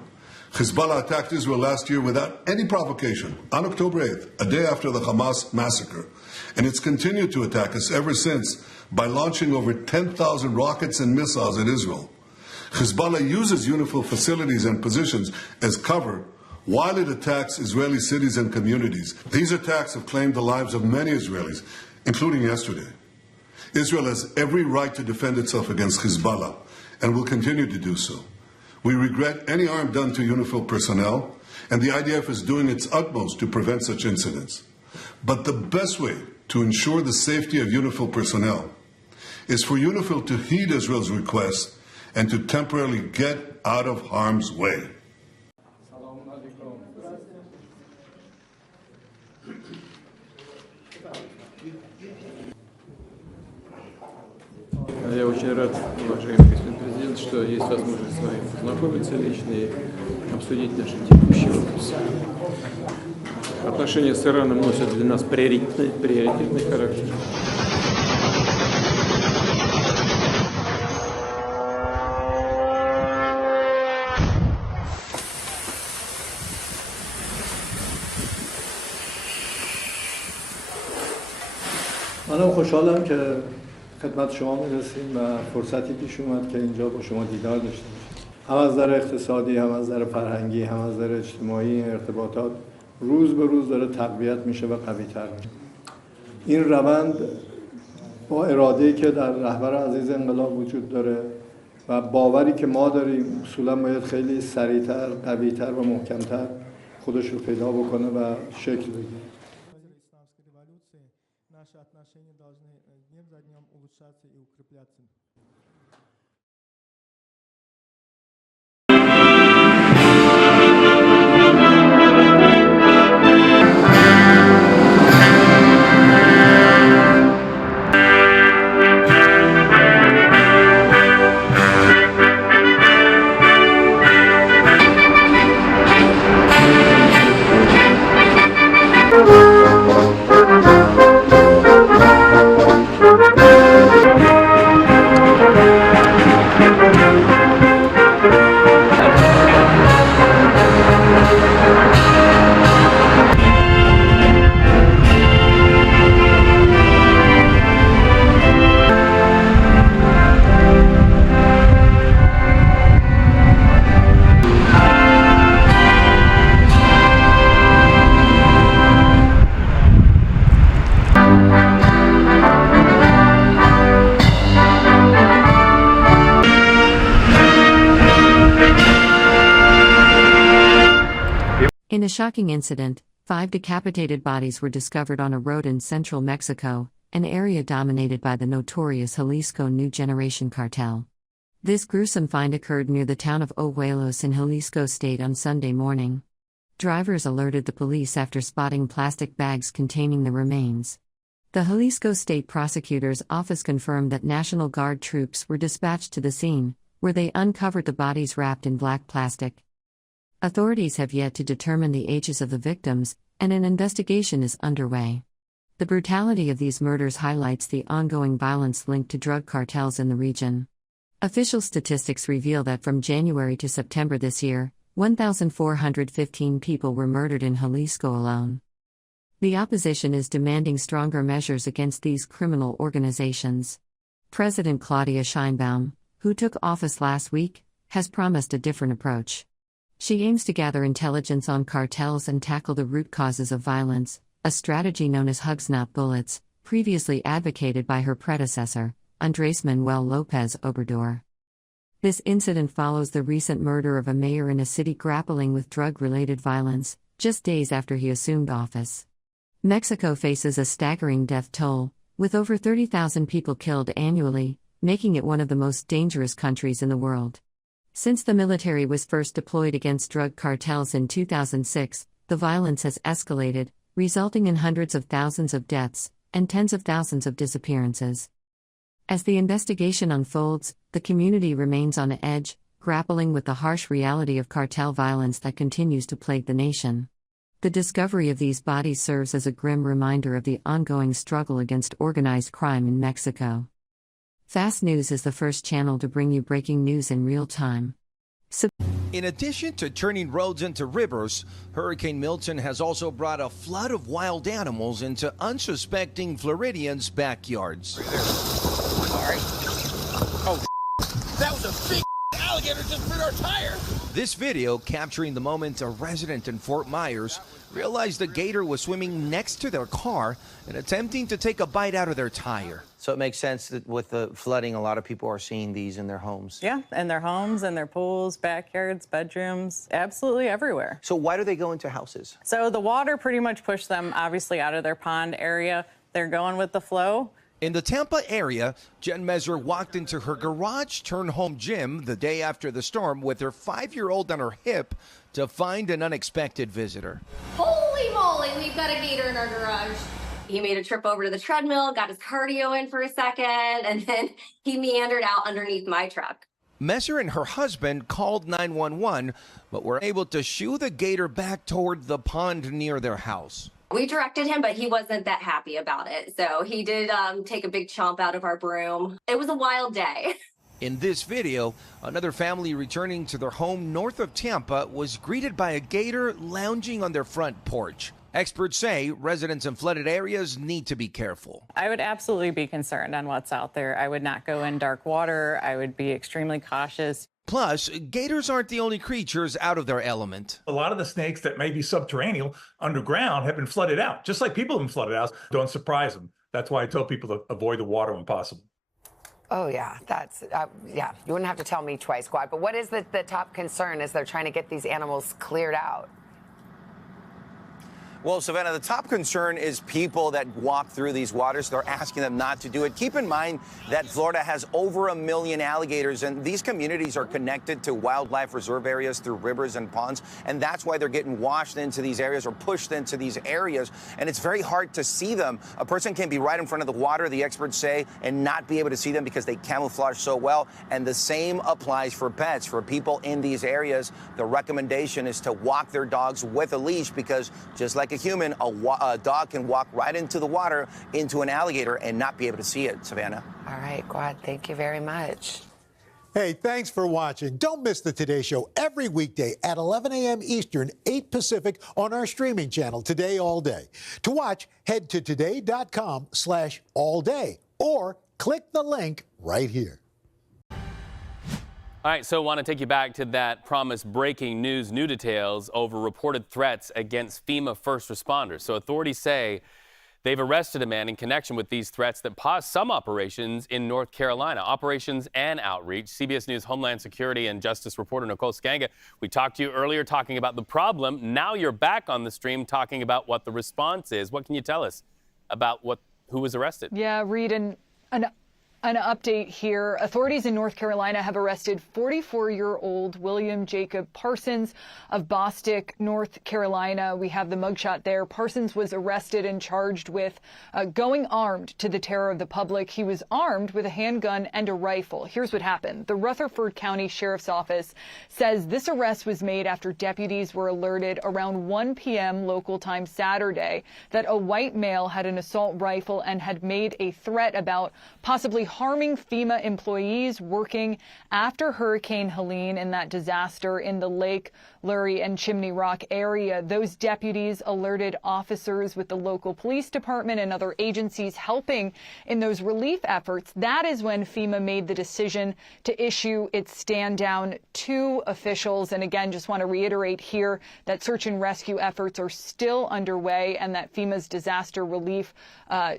Hezbollah attacked Israel last year without any provocation on October 8th, a day after the Hamas massacre. And it's continued to attack us ever since by launching over 10,000 rockets and missiles at Israel. Hezbollah uses UNIFIL facilities and positions as cover while it attacks Israeli cities and communities. These attacks have claimed the lives of many Israelis, including yesterday. Israel has every right to defend itself against Hezbollah and will continue to do so. We regret any harm done to UNIFIL personnel, and the IDF is doing its utmost to prevent such incidents. But the best way to ensure the safety of UNIFIL personnel is for UNIFIL to heed Israel's request and to temporarily get out of harm's way. Я очень рад, уважаемый господин президент, что есть возможность с вами познакомиться лично и обсудить наши текущие вопросы. Отношения с Ираном носят для нас приоритетный характер. منم خوشحالم که خدمت شما میرسیم و فرصتی پیش اومد که اینجا با شما دیدار داشته باشیم. هم از نظر اقتصادی، هم از نظر فرهنگی، هم از نظر اجتماعی ارتباطات روز به روز داره تقویت میشه و قوی‌تر میشه. این روند با اراده‌ای که در رهبر عزیز انقلاب وجود داره و باوری که ما داریم اصولا باید خیلی سریعتر، قوی‌تر و محکم‌تر خودش رو پیدا بکنه و شکل بگیره. Наши отношения должны день за днем улучшаться и укрепляться. In a shocking incident, 5 decapitated bodies were discovered on a road in central Mexico, an area dominated by the notorious Jalisco New Generation cartel. This gruesome find occurred near the town of Ojuelos in Jalisco State on Sunday morning. Drivers alerted the police after spotting plastic bags containing the remains. The Jalisco State Prosecutor's Office confirmed that National Guard troops were dispatched to the scene, where they uncovered the bodies wrapped in black plastic. Authorities have yet to determine the ages of the victims, and an investigation is underway. The brutality of these murders highlights the ongoing violence linked to drug cartels in the region. Official statistics reveal that from January to September this year, 1,415 people were murdered in Jalisco alone. The opposition is demanding stronger measures against these criminal organizations. President Claudia Sheinbaum, who took office last week, has promised a different approach. She aims to gather intelligence on cartels and tackle the root causes of violence, a strategy known as Hugs Not Bullets, previously advocated by her predecessor, Andrés Manuel López Obrador. This incident follows the recent murder of a mayor in a city grappling with drug-related violence, just days after he assumed office. Mexico faces a staggering death toll, with over 30,000 people killed annually, making it one of the most dangerous countries in the world. Since the military was first deployed against drug cartels in 2006, the violence has escalated, resulting in hundreds of thousands of deaths and tens of thousands of disappearances. As the investigation unfolds, the community remains on edge, grappling with the harsh reality of cartel violence that continues to plague the nation. The discovery of these bodies serves as a grim reminder of the ongoing struggle against organized crime in Mexico. Fast News is the first channel to bring you breaking news in real time. In addition to turning roads into rivers, Hurricane Milton has also brought a flood of wild animals into unsuspecting Floridians' backyards. Sorry. Oh, that was a big alligator just bit our tire. This video capturing the moment a resident in Fort Myers realized the gator was swimming next to their car and attempting to take a bite out of their tire. So it makes sense that with the flooding, a lot of people are seeing these in their homes. Yeah, in their homes, in their pools, backyards, bedrooms, absolutely everywhere. So why do they go into houses? So the water pretty much pushed them, obviously, out of their pond area. They're going with the flow. In the Tampa area, Jen Meser walked into her garage-turned-home gym the day after the storm with her 5-year-old on her hip to find an unexpected visitor. Holy moly, we've got a gator in our garage. He made a trip over to the treadmill, got his cardio in for a second, and then he meandered out underneath my truck. Messer and her husband called 911, but were able to shoo the gator back toward the pond near their house. We directed him, but he wasn't that happy about it. So he did take a big chomp out of our broom. It was a wild day. In this video, another family returning to their home north of Tampa was greeted by a gator lounging on their front porch. Experts say residents in flooded areas need to be careful. I would absolutely be concerned on what's out there. I would not go in dark water. I would be extremely cautious. Plus, gators aren't the only creatures out of their element. A lot of the snakes that may be subterranean underground have been flooded out, just like people have been flooded out. Don't surprise them. That's why I tell people to avoid the water when possible. Oh, yeah, yeah, you wouldn't have to tell me twice, Squad. But what is the top concern as they're trying to get these animals cleared out? Well, Savannah, the top concern is people that walk through these waters. They're asking them not to do it. Keep in mind that Florida has over 1 million alligators, and these communities are connected to wildlife reserve areas through rivers and ponds, and that's why they're getting washed into these areas or pushed into these areas, and it's very hard to see them. A person can be right in front of the water, the experts say, and not be able to see them because they camouflage so well, and the same applies for pets. For people in these areas, the recommendation is to walk their dogs with a leash because just like a human, a dog can walk right into the water, into an alligator, and not be able to see it, Savannah. All right, Quad, thank you very much. Hey, thanks for watching. Don't miss the Today Show every weekday at 11 a.m. Eastern, 8 Pacific on our streaming channel, Today All Day. To watch, head to today.com/allday or click the link right here. All right, so I want to take you back to that promised breaking news, new details over reported threats against FEMA first responders. So authorities say they've arrested a man in connection with these threats that paused some operations in North Carolina, operations and outreach. CBS News Homeland Security and Justice reporter Nicole Skanga, we talked to you earlier talking about the problem. Now you're back on the stream talking about what the response is. What can you tell us about who was arrested? Yeah, Reed, an update here. Authorities in North Carolina have arrested 44-year-old William Jacob Parsons of Bostic, North Carolina. We have the mugshot there. Parsons was arrested and charged with going armed to the terror of the public. He was armed with a handgun and a rifle. Here's what happened. The Rutherford County Sheriff's Office says this arrest was made after deputies were alerted around 1 p.m. local time Saturday that a white male had an assault rifle and had made a threat about possibly harming FEMA employees working after Hurricane Helene and that disaster in the Lake Lurie and Chimney Rock area. Those deputies alerted officers with the local police department and other agencies helping in those relief efforts. That is when FEMA made the decision to issue its stand down to officials. And again, just want to reiterate here that search and rescue efforts are still underway and that FEMA's disaster relief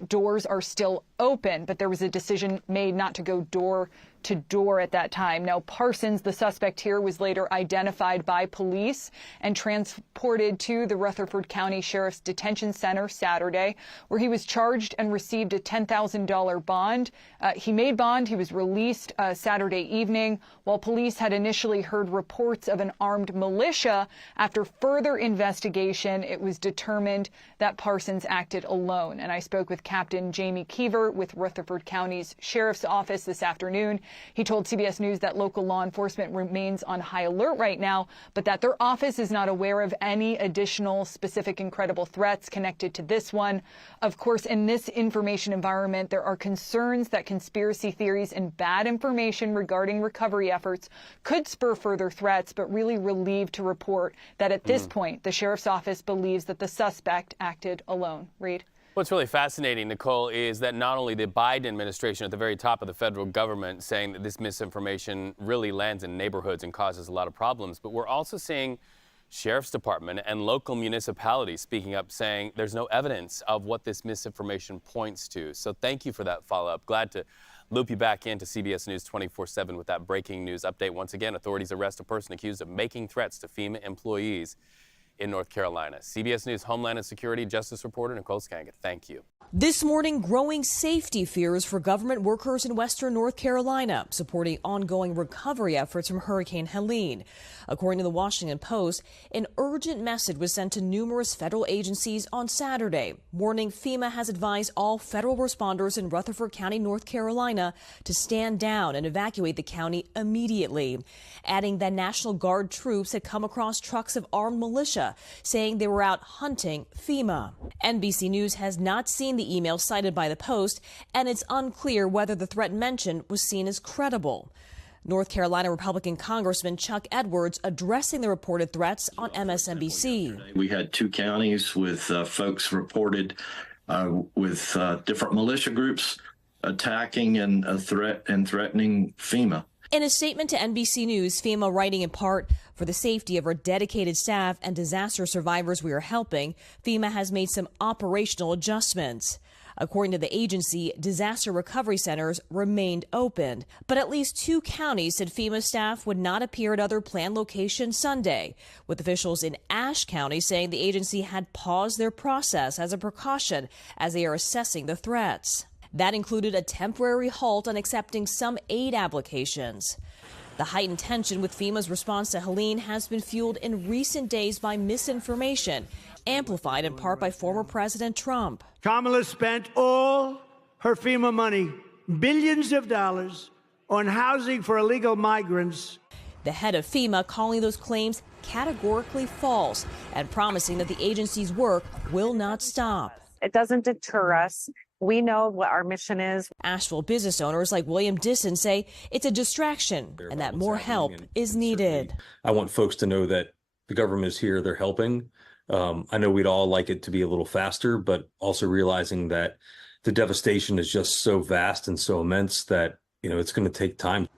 doors are still open. But there was a decision made not to go door to door at that time. Now, Parsons, the suspect here, was later identified by police and transported to the Rutherford County Sheriff's Detention Center Saturday, where he was charged and received a $10,000 bond. He made bond. He was released Saturday evening, while police had initially heard reports of an armed militia. After further investigation, it was determined that Parsons acted alone. And I spoke with Captain Jamie Keever with Rutherford County's Sheriff's Office this afternoon. He told CBS News that local law enforcement remains on high alert right now, but that their office is not aware of any additional specific and credible threats connected to this one. Of course, in this information environment, there are concerns that conspiracy theories and bad information regarding recovery efforts could spur further threats, but really relieved to report that at this point, the sheriff's office believes that the suspect acted alone. Reed? What's really fascinating, Nicole, is that not only the Biden administration at the very top of the federal government saying that this misinformation really lands in neighborhoods and causes a lot of problems, but we're also seeing Sheriff's Department and local municipalities speaking up saying there's no evidence of what this misinformation points to. So thank you for that follow-up. Glad to loop you back into CBS News 24/7 with that breaking news update. Once again, authorities arrest a person accused of making threats to FEMA employees in North Carolina. CBS News Homeland and Security Justice reporter Nicole Skagit, thank you. This morning, growing safety fears for government workers in western North Carolina, supporting ongoing recovery efforts from Hurricane Helene. According to the Washington Post, an urgent message was sent to numerous federal agencies on Saturday, warning FEMA has advised all federal responders in Rutherford County, North Carolina, to stand down and evacuate the county immediately, adding that National Guard troops had come across trucks of armed militia, saying they were out hunting FEMA. NBC News has not seen the email cited by the Post, and it's unclear whether the threat mentioned was seen as credible. North Carolina Republican Congressman Chuck Edwards addressing the reported threats on MSNBC. We had two counties with folks reported with different militia groups attacking and threatening FEMA. In a statement to NBC News, FEMA writing in part, for the safety of our dedicated staff and disaster survivors we are helping, FEMA has made some operational adjustments. According to the agency, disaster recovery centers remained open, but at least two counties said FEMA staff would not appear at other planned locations Sunday, with officials in Ashe County saying the agency had paused their process as a precaution as they are assessing the threats. That included a temporary halt on accepting some aid applications. The heightened tension with FEMA's response to Helene has been fueled in recent days by misinformation, amplified in part by former President Trump. Kamala spent all her FEMA money, billions of dollars, on housing for illegal migrants. The head of FEMA calling those claims categorically false and promising that the agency's work will not stop. It doesn't deter us. We know what our mission is. Asheville business owners like William Disson say it's a distraction and that more help is needed. I want folks to know that the government is here, they're helping. I know we'd all like it to be a little faster, but also realizing that the devastation is just so vast and so immense that, it's going to take time.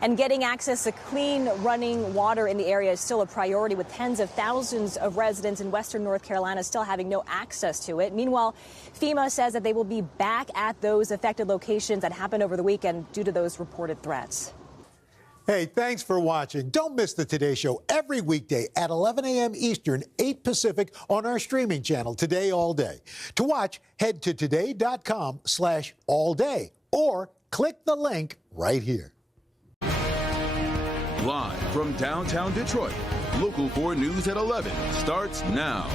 And getting access to clean running water in the area is still a priority, with tens of thousands of residents in western North Carolina still having no access to it. Meanwhile, FEMA says that they will be back at those affected locations that happened over the weekend due to those reported threats. Hey, thanks for watching. Don't miss the Today Show every weekday at 11 a.m. Eastern, 8 Pacific on our streaming channel, Today All Day. To watch, head to today.com/allday or click the link right here. Live from downtown Detroit, Local 4 News at 11 starts now.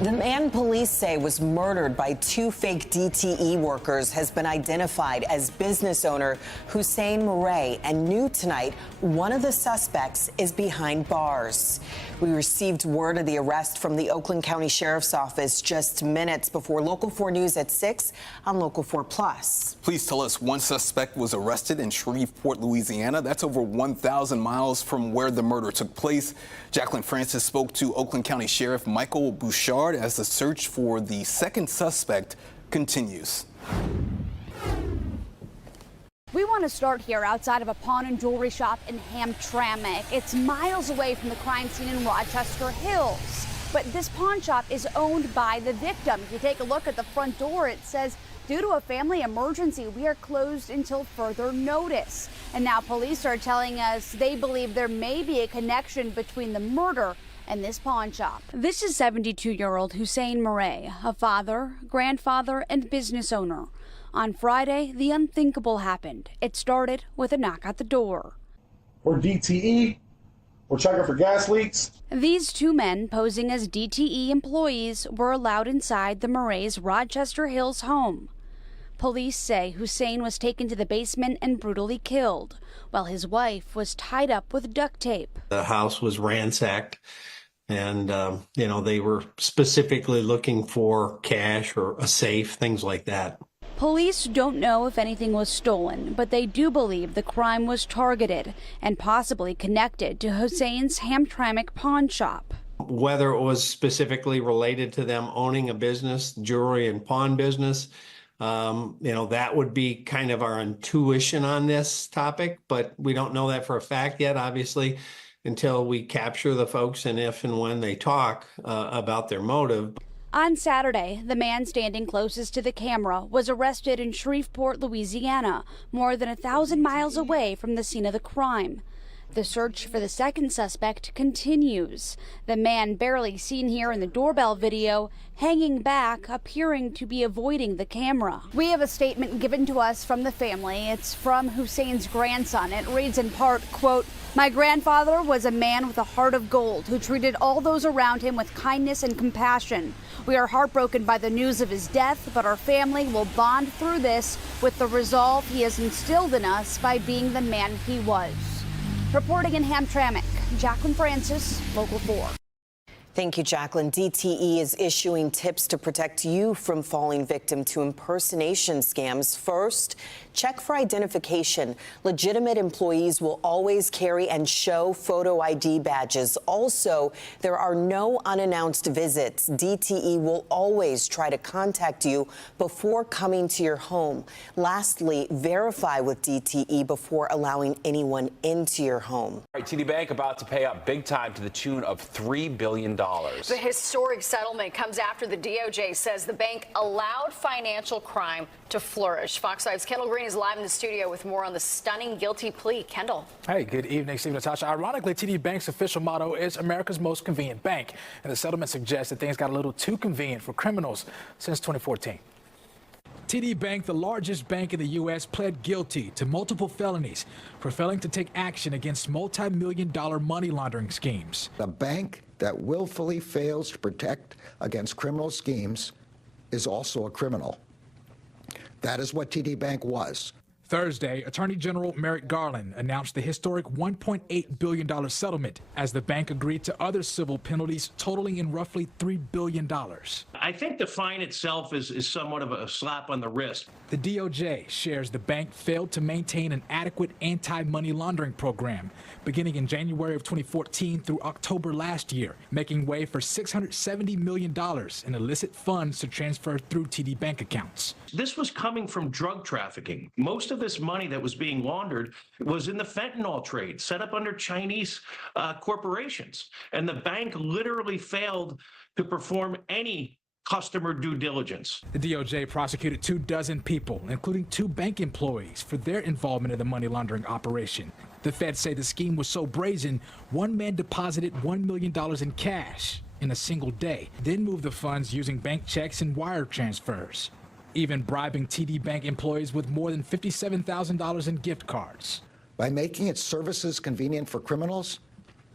The man police say was murdered by two fake DTE workers has been identified as business owner Hussein Murray, and new tonight, one of the suspects is behind bars. We received word of the arrest from the Oakland County Sheriff's Office just minutes before Local 4 News at 6 on Local 4 Plus. Police tell us one suspect was arrested in Shreveport, Louisiana. That's over 1,000 miles from where the murder took place. Jacqueline Francis spoke to Oakland County Sheriff Michael Bouchard as the search for the second suspect continues. We want to start here outside of a pawn and jewelry shop in Hamtramck. It's miles away from the crime scene in Rochester Hills. But this pawn shop is owned by the victim. If you take a look at the front door, it says, due to a family emergency, we are closed until further notice. And now police are telling us they believe there may be a connection between the murder and this pawn shop. This is 72-year-old Hussein Murray, a father, grandfather, and business owner. On Friday, the unthinkable happened. It started with a knock at the door. We're DTE. We're checking for gas leaks. These two men, posing as DTE employees, were allowed inside the Murray's Rochester Hills home. Police say Hussein was taken to the basement and brutally killed, while his wife was tied up with duct tape. The house was ransacked, and, they were specifically looking for cash or a safe, things like that. Police don't know if anything was stolen, but they do believe the crime was targeted and possibly connected to Hussein's Hamtramck pawn shop. Whether it was specifically related to them owning a business, jewelry and pawn business, that would be kind of our intuition on this topic, but we don't know that for a fact yet, obviously, until we capture the folks and if and when they talk about their motive. On Saturday, the man standing closest to the camera was arrested in Shreveport, Louisiana, more than 1,000 miles away from the scene of the crime. The search for the second suspect continues. The man barely seen here in the doorbell video, hanging back, appearing to be avoiding the camera. We have a statement given to us from the family. It's from Hussein's grandson. It reads in part, quote, "My grandfather was a man with a heart of gold who treated all those around him with kindness and compassion. We are heartbroken by the news of his death, but our family will bond through this with the resolve he has instilled in us by being the man he was." Reporting in Hamtramck, Jacqueline Francis, Local 4. Thank you, Jacqueline. DTE is issuing tips to protect you from falling victim to impersonation scams. First, check for identification. Legitimate employees will always carry and show photo ID badges. Also, there are no unannounced visits. DTE will always try to contact you before coming to your home. Lastly, verify with DTE before allowing anyone into your home. All right, TD Bank about to pay up big time to the tune of $3 billion. The historic settlement comes after the DOJ says the bank allowed financial crime to flourish. Fox 5's Kendall Green is live in the studio with more on the stunning guilty plea. Kendall. Hey, good evening, Steve and Natasha. Ironically, TD Bank's official motto is America's most convenient bank. And the settlement suggests that things got a little too convenient for criminals since 2014. TD Bank, the largest bank in the U.S., pled guilty to multiple felonies for failing to take action against multi-million-dollar money laundering schemes. A bank that willfully fails to protect against criminal schemes is also a criminal. That is what TD Bank was. Thursday, Attorney General Merrick Garland announced the historic $1.8 billion settlement as the bank agreed to other civil penalties totaling in roughly $3 billion. I think the fine itself is somewhat of a slap on the wrist. The DOJ shares the bank failed to maintain an adequate anti-money laundering program beginning in January of 2014 through October last year, making way for $670 million in illicit funds to transfer through TD Bank accounts. This was coming from drug trafficking. Most of this money that was being laundered was in the fentanyl trade, set up under Chinese corporations. And the bank literally failed to perform any customer due diligence. The DOJ prosecuted 24 people, including 2 bank employees, for their involvement in the money laundering operation. The feds say the scheme was so brazen, one man deposited $1 million in cash in a single day, then moved the funds using bank checks and wire transfers, even bribing TD Bank employees with more than $57,000 in gift cards. By making its services convenient for criminals,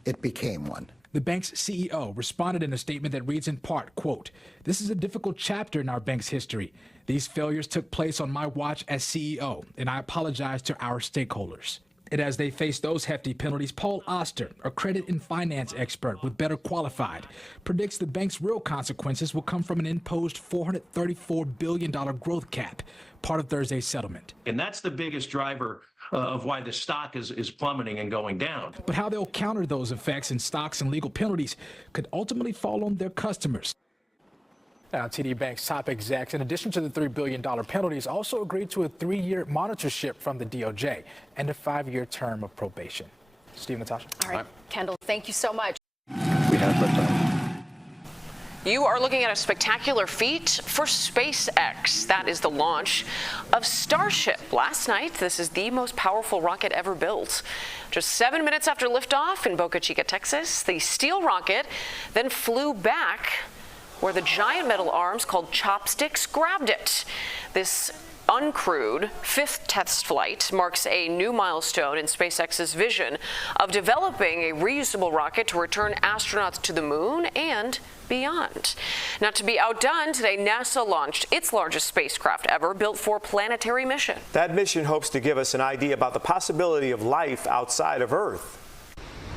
it became one. The bank's CEO responded in a statement that reads in part, quote, "This is a difficult chapter in our bank's history. These failures took place on my watch as CEO, and I apologize to our stakeholders." And as they face those hefty penalties, Paul Oster, a credit and finance expert with Better Qualified, predicts the bank's real consequences will come from an imposed $434 billion growth cap, part of Thursday's settlement. And that's the biggest driver of why the stock is plummeting and going down. But how they'll counter those effects in stocks and legal penalties could ultimately fall on their customers. Now, TD Bank's top execs, in addition to the $3 billion penalties, also agreed to a 3-year monitorship from the DOJ and a 5-year term of probation. Steve, Natasha. All right, Kendall, thank you so much. We have liftoff. You are looking at a spectacular feat for SpaceX. That is the launch of Starship last night. This is the most powerful rocket ever built. Just 7 minutes after liftoff in Boca Chica, Texas, the steel rocket then flew back where the giant metal arms called chopsticks grabbed it. This uncrewed 5th test flight marks a new milestone in SpaceX's vision of developing a reusable rocket to return astronauts to the moon and beyond. Not to be outdone, today NASA launched its largest spacecraft ever, built for planetary mission. That mission hopes to give us an idea about the possibility of life outside of Earth.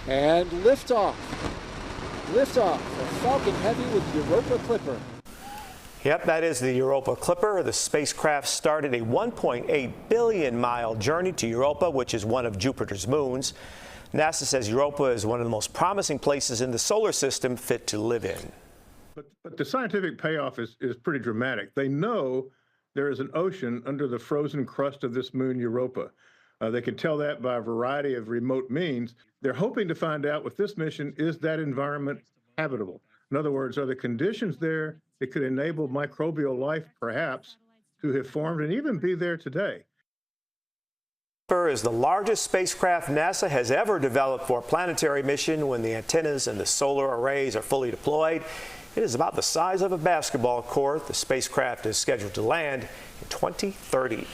And liftoff. Liftoff of Falcon Heavy with Europa Clipper. Yep, that is the Europa Clipper. The spacecraft started a 1.8 billion mile journey to Europa, which is one of Jupiter's moons. NASA says Europa is one of the most promising places in the solar system fit to live in. But the scientific payoff is pretty dramatic. They know there is an ocean under the frozen crust of this moon, Europa. They can tell that by a variety of remote means. They're hoping to find out with this mission, is that environment habitable? In other words, are the conditions there that could enable microbial life, perhaps, to have formed and even be there today? Clipper is the largest spacecraft NASA has ever developed for a planetary mission. When the antennas and the solar arrays are fully deployed, it is about the size of a basketball court. The spacecraft is scheduled to land in 2030.